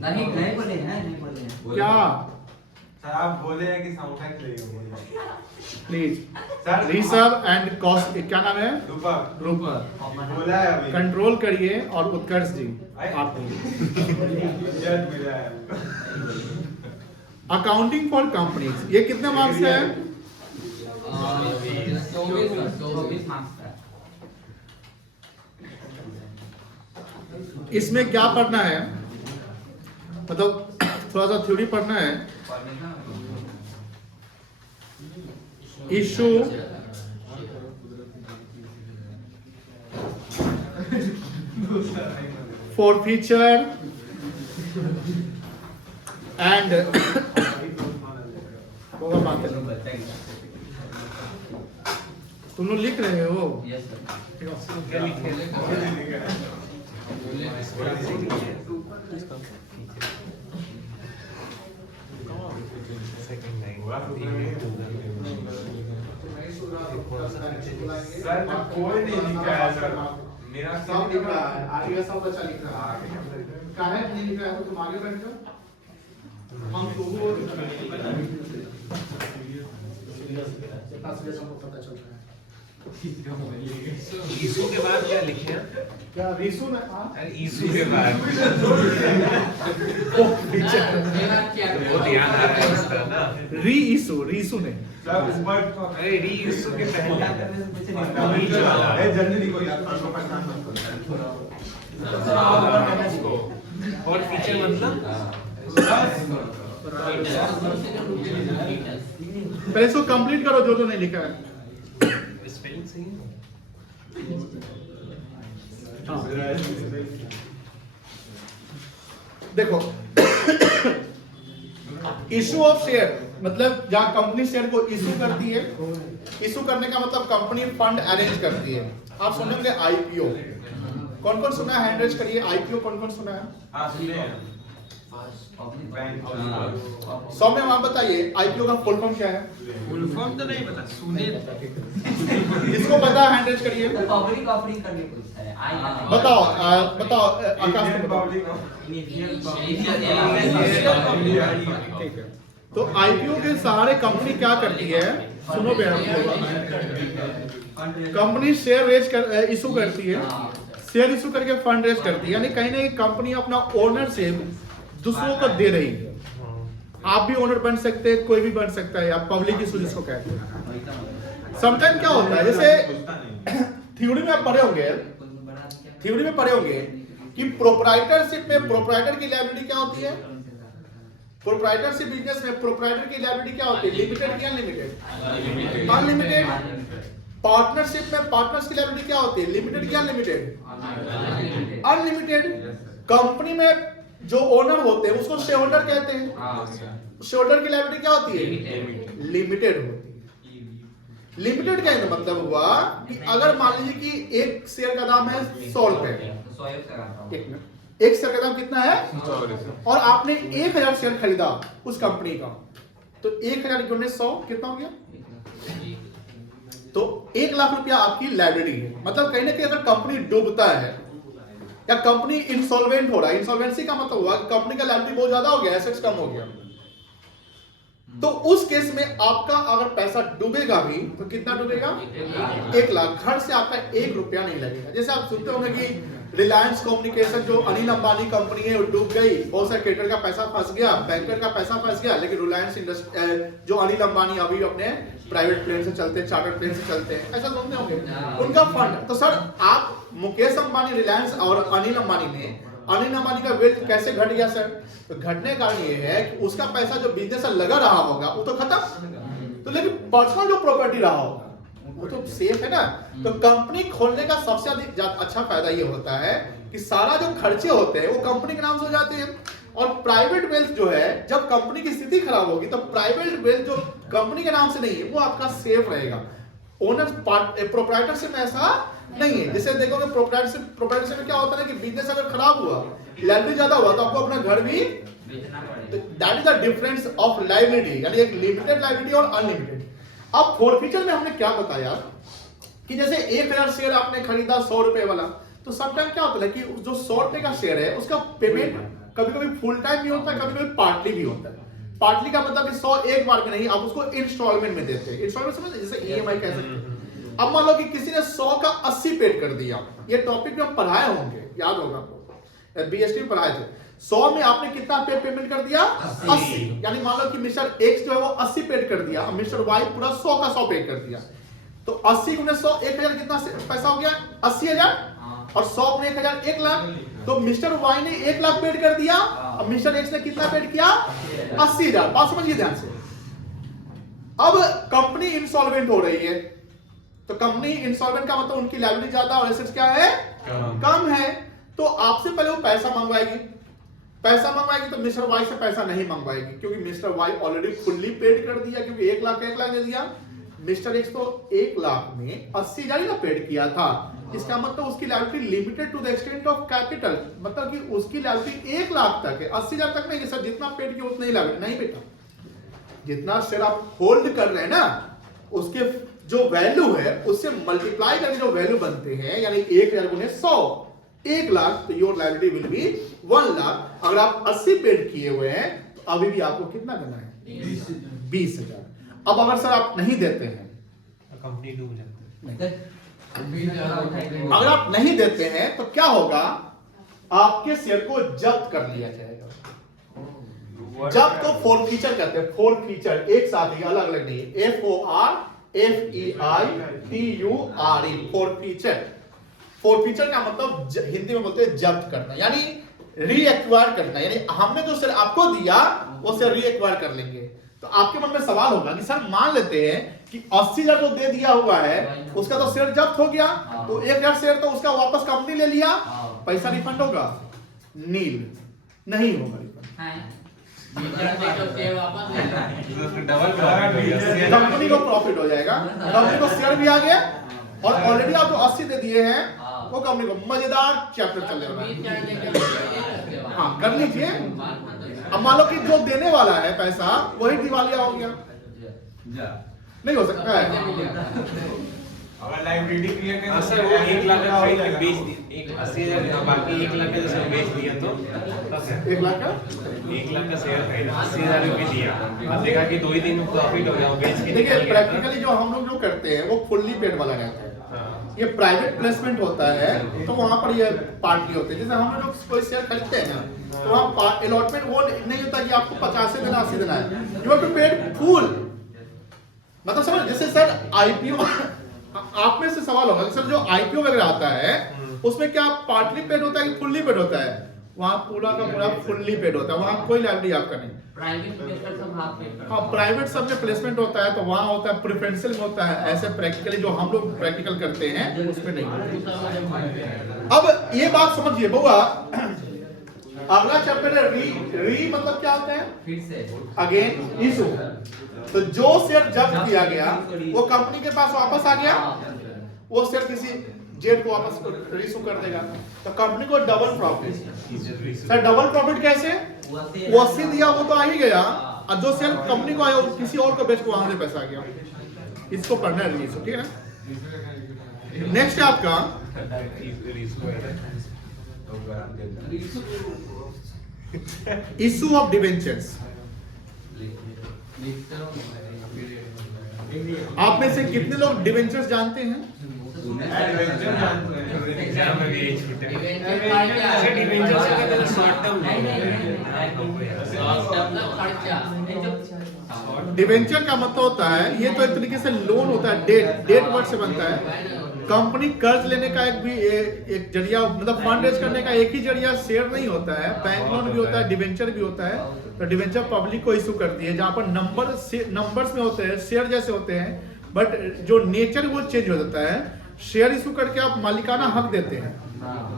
नहीं बोले हैं, नहीं बोले हैं। क्या? सर आप बोले हैं कि साउंड लगेगा। Please sir Rishabh and cost, क्या नाम है? रूपक रूपक, बोला है अभी। कंट्रोल करिए। और उत्कर्ष जी आप जज मिला है। अकाउंटिंग फॉर कंपनीज, ये कितने मार्क्स का है? 24 मार्क्स का। इसमें क्या पढ़ना है, मतलब थोड़ा सा थ्योरी पढ़ना है। इशू forfeiture and तुम लोग लिख रहे हो? Yes sir. ठीक है। सर कोई नहीं लिखा है सर, मेरा सब लिख रहा है, आगे सब बच्चा लिख रहा है। काहे नहीं लिख रहा है तो तुम आगे बैठ जाओ। हम तो वो सबको पता चल रहा है। ईसु के बाद क्या लिखे हैं? क्या रीसू ने अरे ईसु के बाद ओ पीछे वो ध्यान आ रहा है इसका ना। रीसू ने सर ऊपर अरे री ईसु के पहले जल्दी लिखो यार, और पीछे मतलब पहले इसको कंप्लीट करो जो नहीं लिखा है। स्पेलिंग सही है। देखो इशू ऑफ शेयर मतलब जहां कंपनी शेयर को इशू करती है, इशू करने का मतलब कंपनी फंड अरेंज करती है। आप सुनेंगे आईपीओ, कौन कौन सुना है? हैंड रेज करिए। आईपीओ कौन कौन सुना है? हाँ सुनिए बैंक सौम्य आप बताइए आईपीओ का फुल फॉर्म क्या है? फुल फॉर्म तो नहीं पता, सुने जिसको पता है हैंड रेज करिए। पब्लिक ऑफरिंग करने पूछता है। बताओ बताओ आकाश को बताओ। ठीक है, तो आईपीओ के सहारे कंपनी क्या करती है? सुनो बेटा, कंपनी शेयर रेज कर इशू करती है, शेयर इशू करके फंड रेज करती है, यानी कहीं ना कहीं कंपनी अपना ओनरशिप दूसरों को दे रही है। आप भी ओनर बन सकते हैं, कोई भी बन सकता है, आप पब्लिक इशू जिसको कहते हैं। समटाइम क्या होता है, जैसे थ्योरी में आप पढ़े होंगे, थ्योरी में पढ़े होंगे कि प्रोप्राइटरशिप में प्रोप्राइटर की लायबिलिटी क्या होती है? प्रोप्राइटरशिप बिजनेस में प्रोप्राइटर की लायबिलिटी क्या होती है? लिमिटेड की अनलिमिटेड? अनलिमिटेड। पार्टनरशिप में पार्टनर्स की लायबिलिटी क्या होती है? लिमिटेड की अनलिमिटेड? अनलिमिटेड। कंपनी में जो ओनर होते हैं उसको शेयर होल्डर कहते हैं, शेयर होल्डर की लायबिलिटी क्या होती है? लिमिटेड होती है। लिमिटेड का मतलब हुआ कि अगर मान लीजिए कि एक शेयर का दाम है 100 रुपए, एक शेयर का दाम कितना है? और आपने 1000 शेयर खरीदा उस कंपनी का, तो 1000 गुणे 100 कितना हो गया? तो 1 लाख रुपया आपकी लायबिलिटी है। मतलब कहीं ना कहीं अगर कंपनी डूबता है या कंपनी इंसॉल्वेंट हो रहा है, इंसॉल्वेंसी का मतलब हुआ कंपनी का लायबिलिटी बहुत ज्यादा हो गया, एसेट्स कम हो गया, तो उस केस में आपका अगर पैसा डूबेगा भी तो कितना डूबेगा? 1 लाख। घर से आपका 1 रुपया नहीं लगेगा। जैसे आप सुनते होंगे कि रिलायंस कम्युनिकेशन जो अनिल अंबानी कंपनी है वो डूब गई, बहुत सारे क्रिएटर का पैसा फंस गया, बैंकर का पैसा फंस गया, लेकिन रिलायंस जो अनिल अंबानी अभी अपने प्राइवेट प्लेन से चलते हैं, चार्टर्ड प्लेन से चलते हैं, ऐसा सुनते होंगे उनका फंड। तो सर आप मुकेश अंबानी, रिलायंस और अनिल अंबानी में अनिल अंबानी का वेल्थ कैसे घट गया सर? तो घटने का कारण ये है कि उसका पैसा जो बिजनेस में लगा रहा होगा वो तो खत्म, तो लेकिन पर्सनल जो प्रॉपर्टी रहा होगा वो तो सेफ है ना। तो कंपनी खोलने का सबसे अधिक अच्छा फायदा ये होता है कि सारा जो खर्चे होते हैं वो कंपनी के नाम से हो जाते हैं। और प्राइवेट वेल्थ जो है, जब कंपनी की स्थिति खराब होगी तो प्राइवेट वेल्थ जो कंपनी के नाम से नहीं है वो आपका सेफ रहेगा। ओनर प्रोप्राइटरशिप में ऐसा नहीं है। जैसे देखोगे प्रोप्राइटरशिप में क्या होता है कि बिजनेस अगर खराब हुआ, लायबिलिटी ज्यादा हुआ, तो आपको अपना घर भी, that is the difference of liability, यानी एक लिमिटेड लायबिलिटी और अनलिमिटेड। अब फोरफीचर में हमने क्या बताया कि जैसे 1000 शेयर आपने खरीदा 100 रुपए वाला, तो समटाइम क्या होता है कि जो 100 रुपए का शेयर है उसका पेमेंट कभी कभी फुल टाइम भी होता है, कभी कभी पार्टली भी होता है। पार्टली का मतलब 100 एक बार में नहीं, आप उसको इंस्टॉलमेंट में देते हैं। इंस्टॉलमेंट समझ, जैसे ईएमआई कह सकते हैं। अब मान लो कि किसी ने 100 का 80 पेड कर दिया, ये टॉपिक में हम पढ़ाए होंगे, याद होगा आपको, बीएसटी में पढ़ाए थे। 100 में आपने कितना पेमेंट कर दिया? 80। यानी मान लो कि मिस्टर एक्स जो है वो 80 पेड कर दिया, और मिस्टर वाई पूरा 100 का 100 पेड कर दिया, तो 80 गुने 100 1000 कितना पैसा हो गया? 80000। और 100 गुने 1000 1 लाख। तो मिस्टर वाई ने 1 लाख पेड कर दिया और मिस्टर एक्स ने कितना पेड किया? 80000। बात समझिए ध्यान से। अब कंपनी इंसॉल्वेंट हो रही है, तो कंपनी इंसॉल्वेंट का मतलब उनकी लायबिलिटी ज्यादा और एसेट्स क्या है? कम है। तो आपसे पहले वो पैसा मंगवाएगी, तो मिस्टर वाई से पैसा नहीं मंगवाएगी, क्योंकि mister Y already fully paid कर दिया, क्योंकि 1 लाख दे दिया। मिस्टर एक्स तो 1 लाख में 80,000 ही ना पेड किया था, इसका मतलब उसकी liability limited to the extent of capital, मतलब कि उसकी लायबिलिटी 1 लाख तक है, 80,000 तक नहीं सर, जितना पेड किया उतना ही लायबिलिटी नहीं बेटा, जितना शेयर आप होल्ड कर रहे हैं ना उसके जो वैल्यू है उससे मल्टीप्लाई करके जो वैल्यू बनते हैं, यानी 1,000 गुने 100 1 लाख, तो your liability will be 1 lakh. अगर आप 80 पेड किए हुए हैं तो अभी भी आपको कितना देना है 20,000। अब अगर सर आप नहीं देते हैं, कंपनी डूब जाती है। अगर आप नहीं देते हैं तो क्या होगा, आपके शेयर को जब्त कर लिया जाएगा। जब्त को फोरफीचर कहते हैं, फोरफीचर एक साथ ही, अलग अलग नहीं, FORFEITURE, फोरफीचर। फोरफीचर का मतलब हिंदी में बोलते हैं जब्त करना, यानी रीएक्वायर करना, यानी हमने जो शेयर आपको दिया वो शेयर रीएक्वायर कर लेंगे। तो आपके मन में सवाल होगा कि सर मान लेते हैं कि 80,000 जो दे दिया हुआ है उसका तो शेयर जब्त हो गया, तो 1,000 शेयर तो उसका वापस कंपनी ले लिया, पैसा रिफंड होगा? नील, नहीं होगा रिफंड। कंपनी को प्रॉफिट हो जाएगा, कंपनी को शेयर भी आ गया और ऑलरेडी आप जो 80 दे दिए हैं वो कंपनी को। मजेदार चैप्टर चल रहा है, हाँ कर लीजिए। अब मान लो कि जो देने वाला है पैसा वही दिवालिया हो गया, नहीं हो सकता है। अगर लाइबिलिटी क्लियर करें सर वो 1 लाख का खरीद के बेच दी, 80,000 बाकी 1 लाख का जैसे बेच दिया तो 1 लाख का 1 लाख का शेयर खरीदा, 80,000 रुपये दिया, अब देखा कि 2 ही दिन में प्रॉफिट हो गया, वो बेच के देखिए प्रैक्टिकली जो हम लोग जो करते हैं वो फुल्ली पेड वाला रहता है। ये प्राइवेट प्लेसमेंट होता है तो वहां पर ये पार्टी होती है, जैसे हम लोग कोई शेयर खरीदते हैं ना तो वहां अलॉटमेंट वो नहीं होता कि आपको 50 देना 80 देना है, you have to paid full. मतलब समझ, जैसे सर आईपीओ, आप में से सवाल होगा सर जो आईपीओ वगैरह आता है उसमें क्या पार्टली पेड होता है कि फुल्ली पेड होता है? वहां पूरा का पूरा फुल्ली पेड होता है, वहां कोई लायबिलिटी आपका नहीं। हाँ प्राइवेट सब में प्लेसमेंट होता है तो वहां होता है, प्रेफरेंशियल में होता है, ऐसे प्रैक्टिकली जो हम लोग प्रैक्टिकल करते हैं उसमें नहीं। अब ये बात समझिए बुआ, अगला चैप्टर है री मतलब क्या होता है? फिर से अगेन इशू। तो जो शेयर जब्त किया गया वो कंपनी के पास वापस आ गया, वो शेयर किसी जेड को वापस रीइशू कर देगा, तो कंपनी को double profit. Sir double profit कैसे? वो 80 दिया वो तो आ ही गया, और जो शेयर कंपनी को आया किसी और को बेच को वहां से पैसा आ गया। इसको पढ़ना है रीइशू, ठीक है। नेक्स्ट है आपका इशू ऑफ डिवेंचर्स। आप में से कितने लोग डिवेंचर्स जानते हैं? एग्जाम में भी यही छूटे। अच्छा डिवेंचर से कहते हैं शॉर्ट टर्म, डिवेंचर का मतलब होता है, ये तो एक तरीके से लोन होता है, डेट वर्ड से बनता है। कंपनी कर्ज लेने का एक जरिया, मतलब फंड रेज करने का एक ही जरिया शेयर नहीं होता है, बैंक लोन भी होता है, डिवेंचर भी होता है। तो डिवेंचर पब्लिक को इशू करती है, जहां पर नंबर्स में होते हैं, शेयर जैसे होते हैं, बट जो नेचर वो चेंज हो जाता है। शेयर इशू करके आप मालिकाना हक देते हैं,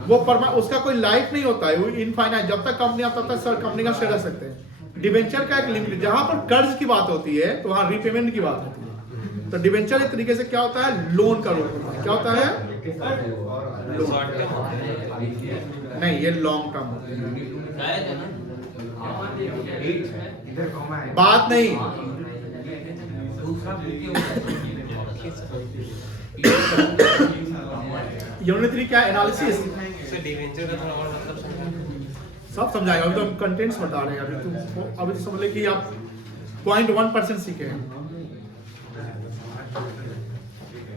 वो उसका कोई लाइफ नहीं होता है, वो इनफाइनाइट, जब तक कंपनी आता तक सर कंपनी का शेयर रह सकते हैं। डिवेंचर का एक लिमिट, जहां पर कर्ज की बात होती है तो वहां रिपेमेंट की बात होती है। तो डिवेंचर एक तरीके से क्या होता है, लोन का रूप होता है। क्या होता है? नहीं, ये लॉन्ग टर्म होता है। बात नहीं, यूनिट 3 क्या एनालिसिस? सर डिवेंचर का थोड़ा और मतलब समझाइए। सब समझाएगा, अभी तो हम कंटेंट्स बता रहे हैं। अभी तो समझ ले कि आप 0.1% सीखे हैं।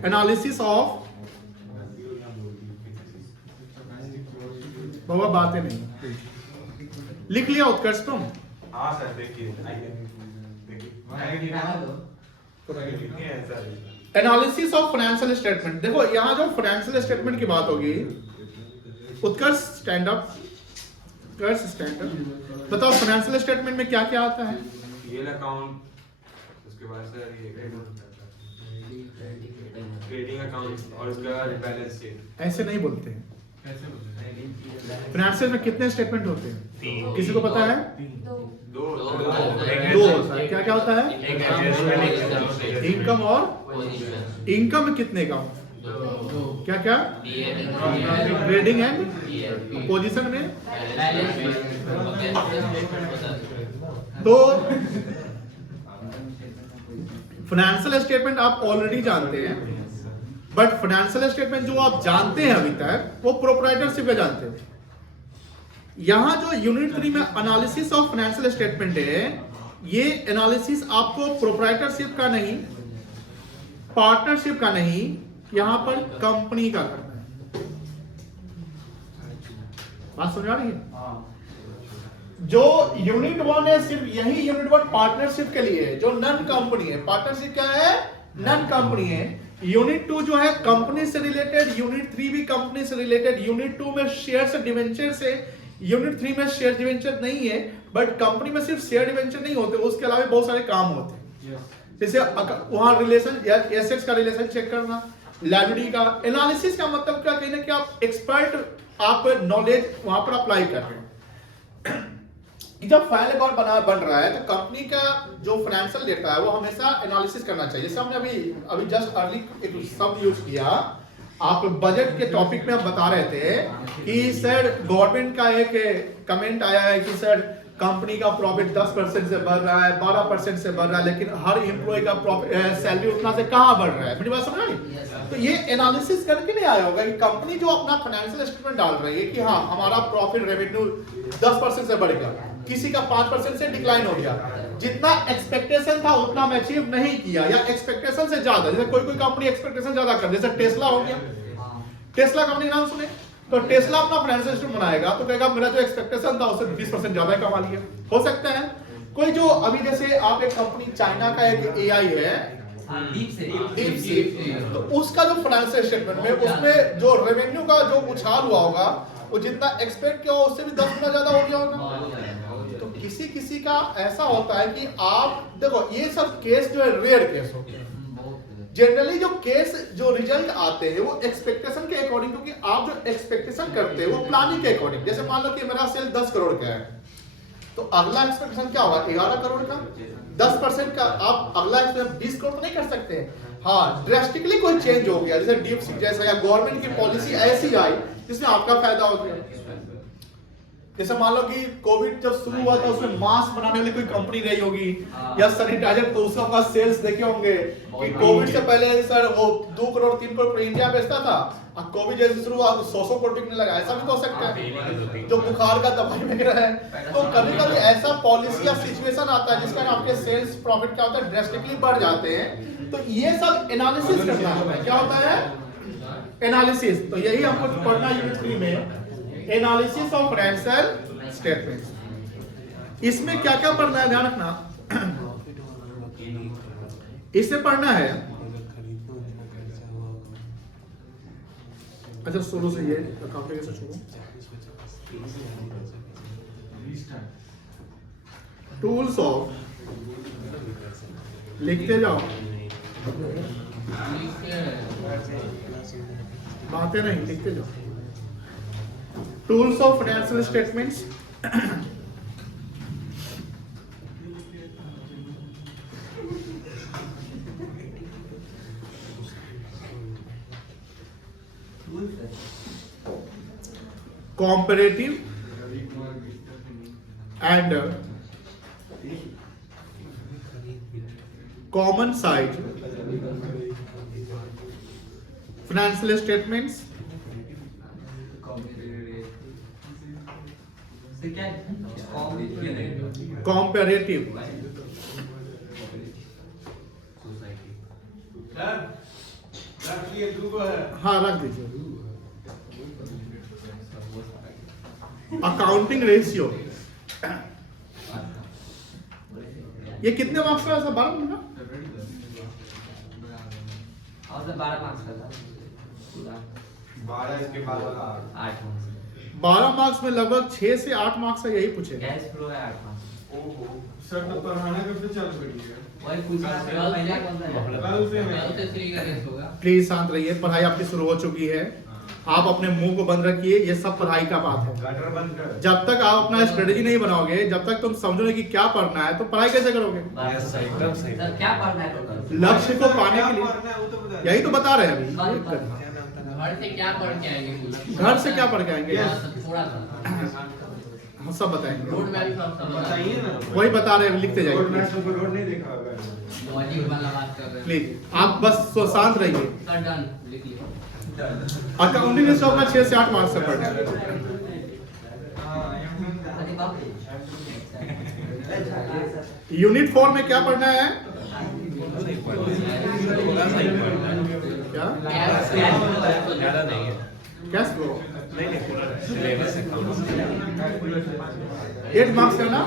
एनालिसिस ऑफ, बाबा बातें नहीं लिख लिया उत्कर्ष तुम? हाँ सर देखिए, एनालिसिस ऑफ फाइनेंशियल स्टेटमेंट। देखो यहाँ जो फाइनेंशियल स्टेटमेंट की बात होगी, उत्कर्ष स्टैंड अप, उत्कर्ष स्टैंड अप, बताओ फाइनेंशियल स्टेटमेंट में क्या क्या आता है? पीएल अकाउंट, उसके बाद सर ये ट्रेडिंग अकाउंट और उसके बाद बैलेंस शीट। ऐसे नहीं बोलते हैं। फाइनेंशियल में कितने स्टेटमेंट होते हैं? किसी को पता है? 2 दो होता है। क्या क्या होता है? एक एडजस्टमेंट, इनकम और पोजीशन इनकम कितने का? क्या क्या? ट्रेडिंग एंड पोजीशन में। तो फाइनेंशियल स्टेटमेंट आप ऑलरेडी जानते हैं, बट फाइनेंशियल स्टेटमेंट जो आप जानते हैं अभी तक वो प्रोप्राइटरशिप में जानते हैं। यहां जो यूनिट 3 में एनालिसिस ऑफ फाइनेंशियल स्टेटमेंट है, ये एनालिसिस आपको प्रोप्राइटरशिप का नहीं, पार्टनरशिप का नहीं, यहां पर कंपनी का करना है। बात समझ आ रही है? जो यूनिट 1 है सिर्फ यही यूनिट 1 पार्टनरशिप के लिए है, जो नन कंपनी है। पार्टनरशिप क्या है? नन कंपनी है। यूनिट 2 जो है कंपनी से रिलेटेड, यूनिट 3 भी कंपनी से रिलेटेड। यूनिट 2 में शेयर से डिवेंचर से, यूनिट 3 में शेयर डिवेंचर नहीं है, बट कंपनी में सिर्फ शेयर डिवेंचर नहीं होते, उसके अलावा बहुत सारे काम होते हैं। जैसे वहां रिलेशन या एसेट्स का रिलेशन चेक करना, लायबिलिटी का एनालिसिस का मतलब क्या कहना कि आप एक्सपर्ट, आप नॉलेज वहां पर अप्लाई कर रहे हैं। जब फाइल अकाउंट बन रहा है तो कंपनी का जो फाइनेंशियल डेटा है वो हमेशा एनालिसिस करना चाहिए। जैसे हमने अभी जस्ट अर्ली एक शब्द यूज किया, आप बजट के टॉपिक में आप बता रहे थे कि सर गवर्नमेंट का एक कमेंट आया है कि सर कंपनी का प्रॉफिट 10% से बढ़ रहा है, 12% से बढ़ रहा है, लेकिन हर एम्प्लॉय का सैलरी उतना से कहां बढ़ रहा है। मेरी बात समझ रही? तो ये एनालिसिस करके नहीं आया होगा कि कंपनी जो अपना फाइनेंशियल स्टेटमेंट डाल रही है कि हाँ हमारा प्रॉफिट रेवेन्यू 10% से बढ़ गया, किसी का 5% से डिक्लाइन हो गया, जितना एक्सपेक्टेशन था उतना मैं अचीव नहीं किया, या एक्सपेक्टेशन से ज्यादा। जैसे कोई कंपनी एक्सपेक्टेशन ज्यादा कर, जैसे टेस्ला हो गया, टेस्ला कंपनी नाम सुने तो टेस्ला अपना फाइनेंशियल स्टेटमेंट बनाएगा तो कहेगा मेरा जो एक्सपेक्टेशन था उससे 20% ज्यादा कमा लिया। हो सकता है कोई जो अभी जैसे आप एक कंपनी चाइना का एक एआई है डीप सीक, तो उसका जो फाइनेंशियल स्टेटमेंट में उसमें जो रेवेन्यू का जो उछाल हुआ होगा वो जितना एक्सपेक्ट किया उससे भी 10 गुना ज्यादा हो गया होगा। तो किसी किसी का ऐसा होता है कि आप देखो ये सब केस जो है रेयर केस होते हैं। जनरली जो केस जो रिजल्ट आते हैं वो एक्सपेक्टेशन के अकॉर्डिंग, क्योंकि आप जो एक्सपेक्टेशन करते हैं वो प्लानिंग के अकॉर्डिंग। जैसे मान लो कि मेरा सेल 10 करोड़ का है, तो अगला एक्सपेक्टेशन क्या होगा 11 करोड़ का, 10% का। आप अगला एक्सपेक्टेशन 20 करोड़ तो नहीं कर सकते। हाँ ड्रेस्टिकली कोई चेंज हो गया, जैसे डीप सीक जैसा, या गवर्नमेंट की पॉलिसी ऐसी आई जिसमें आपका फायदा हो गया। जैसे मान लो कि कोविड जब शुरू हुआ था उसमें मास्क बनाने वाली कोई कंपनी रही होगी, या सैनिटाइजर, तो उसका सेल्स देखे होंगे कि कोविड से पहले सर वो 2 करोड़ 3 करोड़ इंडिया बेचता था, और कोविड जैसे शुरू हुआ तो 100 करोड़ बिकने लगा। ऐसा भी तो हो सकता है जो बुखार का दवाई वगैरह है। तो कभी कभी ऐसा पॉलिसी या सिचुएशन आता है जिसका आपके सेल्स प्रॉफिट क्या होता है ड्रेस्टिकली बढ़ जाते हैं। तो ये सब एनालिसिस करना होता है। क्या होता है? एनालिसिस। तो यही हमको पढ़ना यूनिट 3 में, एनालिसिस ऑफ फाइनेंशियल स्टेटमेंट्स। इसमें क्या क्या पढ़ना है ध्यान रखना। इससे पढ़ना है, अच्छा शुरू से ये कैसे शुरू, टूल्स ऑफ, लिखते जाओ, बातें नहीं, लिखते जाओ। Tools of financial statements. comparative and common size financial statements, comparative हाँ रख दीजिए, अकाउंटिंग रेशियो। ये कितने मार्क्स का है? 12 मिनट का, 12 मार्क्स का था, 12 इसके बाद वाला 8 मार्क्स। 12 मार्क्स में लगभग 6 से 8 मार्क्स का यही पूछे। कैश फ्लो है 8 मार्क्स। ओहो सर तो पढ़ाना कब से चालू करिएगा? वही पूछना था पहले कौन सा है? कल से कल से 3 का रेस होगा। प्लीज शांत रहिए, पढ़ाई आपकी शुरू हो चुकी है। आप अपने मुंह को बंद रखिए, ये सब पढ़ाई का बात है। गटर बंद कर। जब तक आप अपना स्ट्रेटेजी नहीं बनाओगे, जब तक तुम समझोगे कि क्या पढ़ना है, तो पढ़ाई कैसे करोगे? एकदम सही। सर क्या पढ़ना है टोटल? लक्ष्य को पाने के लिए यही तो बता रहे हैं अभी। घर से क्या पढ़ के आएंगे कुछ? घर से क्या पढ़ के आएंगे? थोड़ा सा हम सब बताएंगे, रोड मैप सब बताइए ना। वही बता रहे हैं, लिखते रोड जाइए मैप से ऊपर रोड नहीं देखा होगा। लॉजिक वाला बात कर रहे हैं। प्लीज। आप बस शांत रहिए। सर डन लिख लिया। अकाउंटिंग में अपना 6 से 8 मार्क्स से पढ़ना है। अरे बाप रे। यूनिट 4 में क्या पढ़ना है? क्या? ज्यादा नहीं है। Cash flow. नहीं नहीं पूरा सिलेबस है कम। 8 मार्क्स है ना?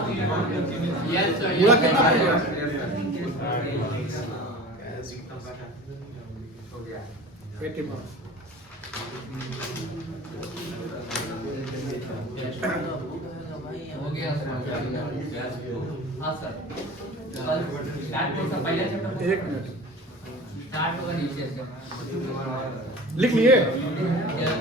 Yes sir. पूरा कितना पढ़ेगा? 80 मार्क्स। हो गया सर। हाँ सर। स्टार्ट कौन सा पहला चैप्टर? 1 मिनट। स्टार्ट होगा नीचे से। लिख लिए? Yes.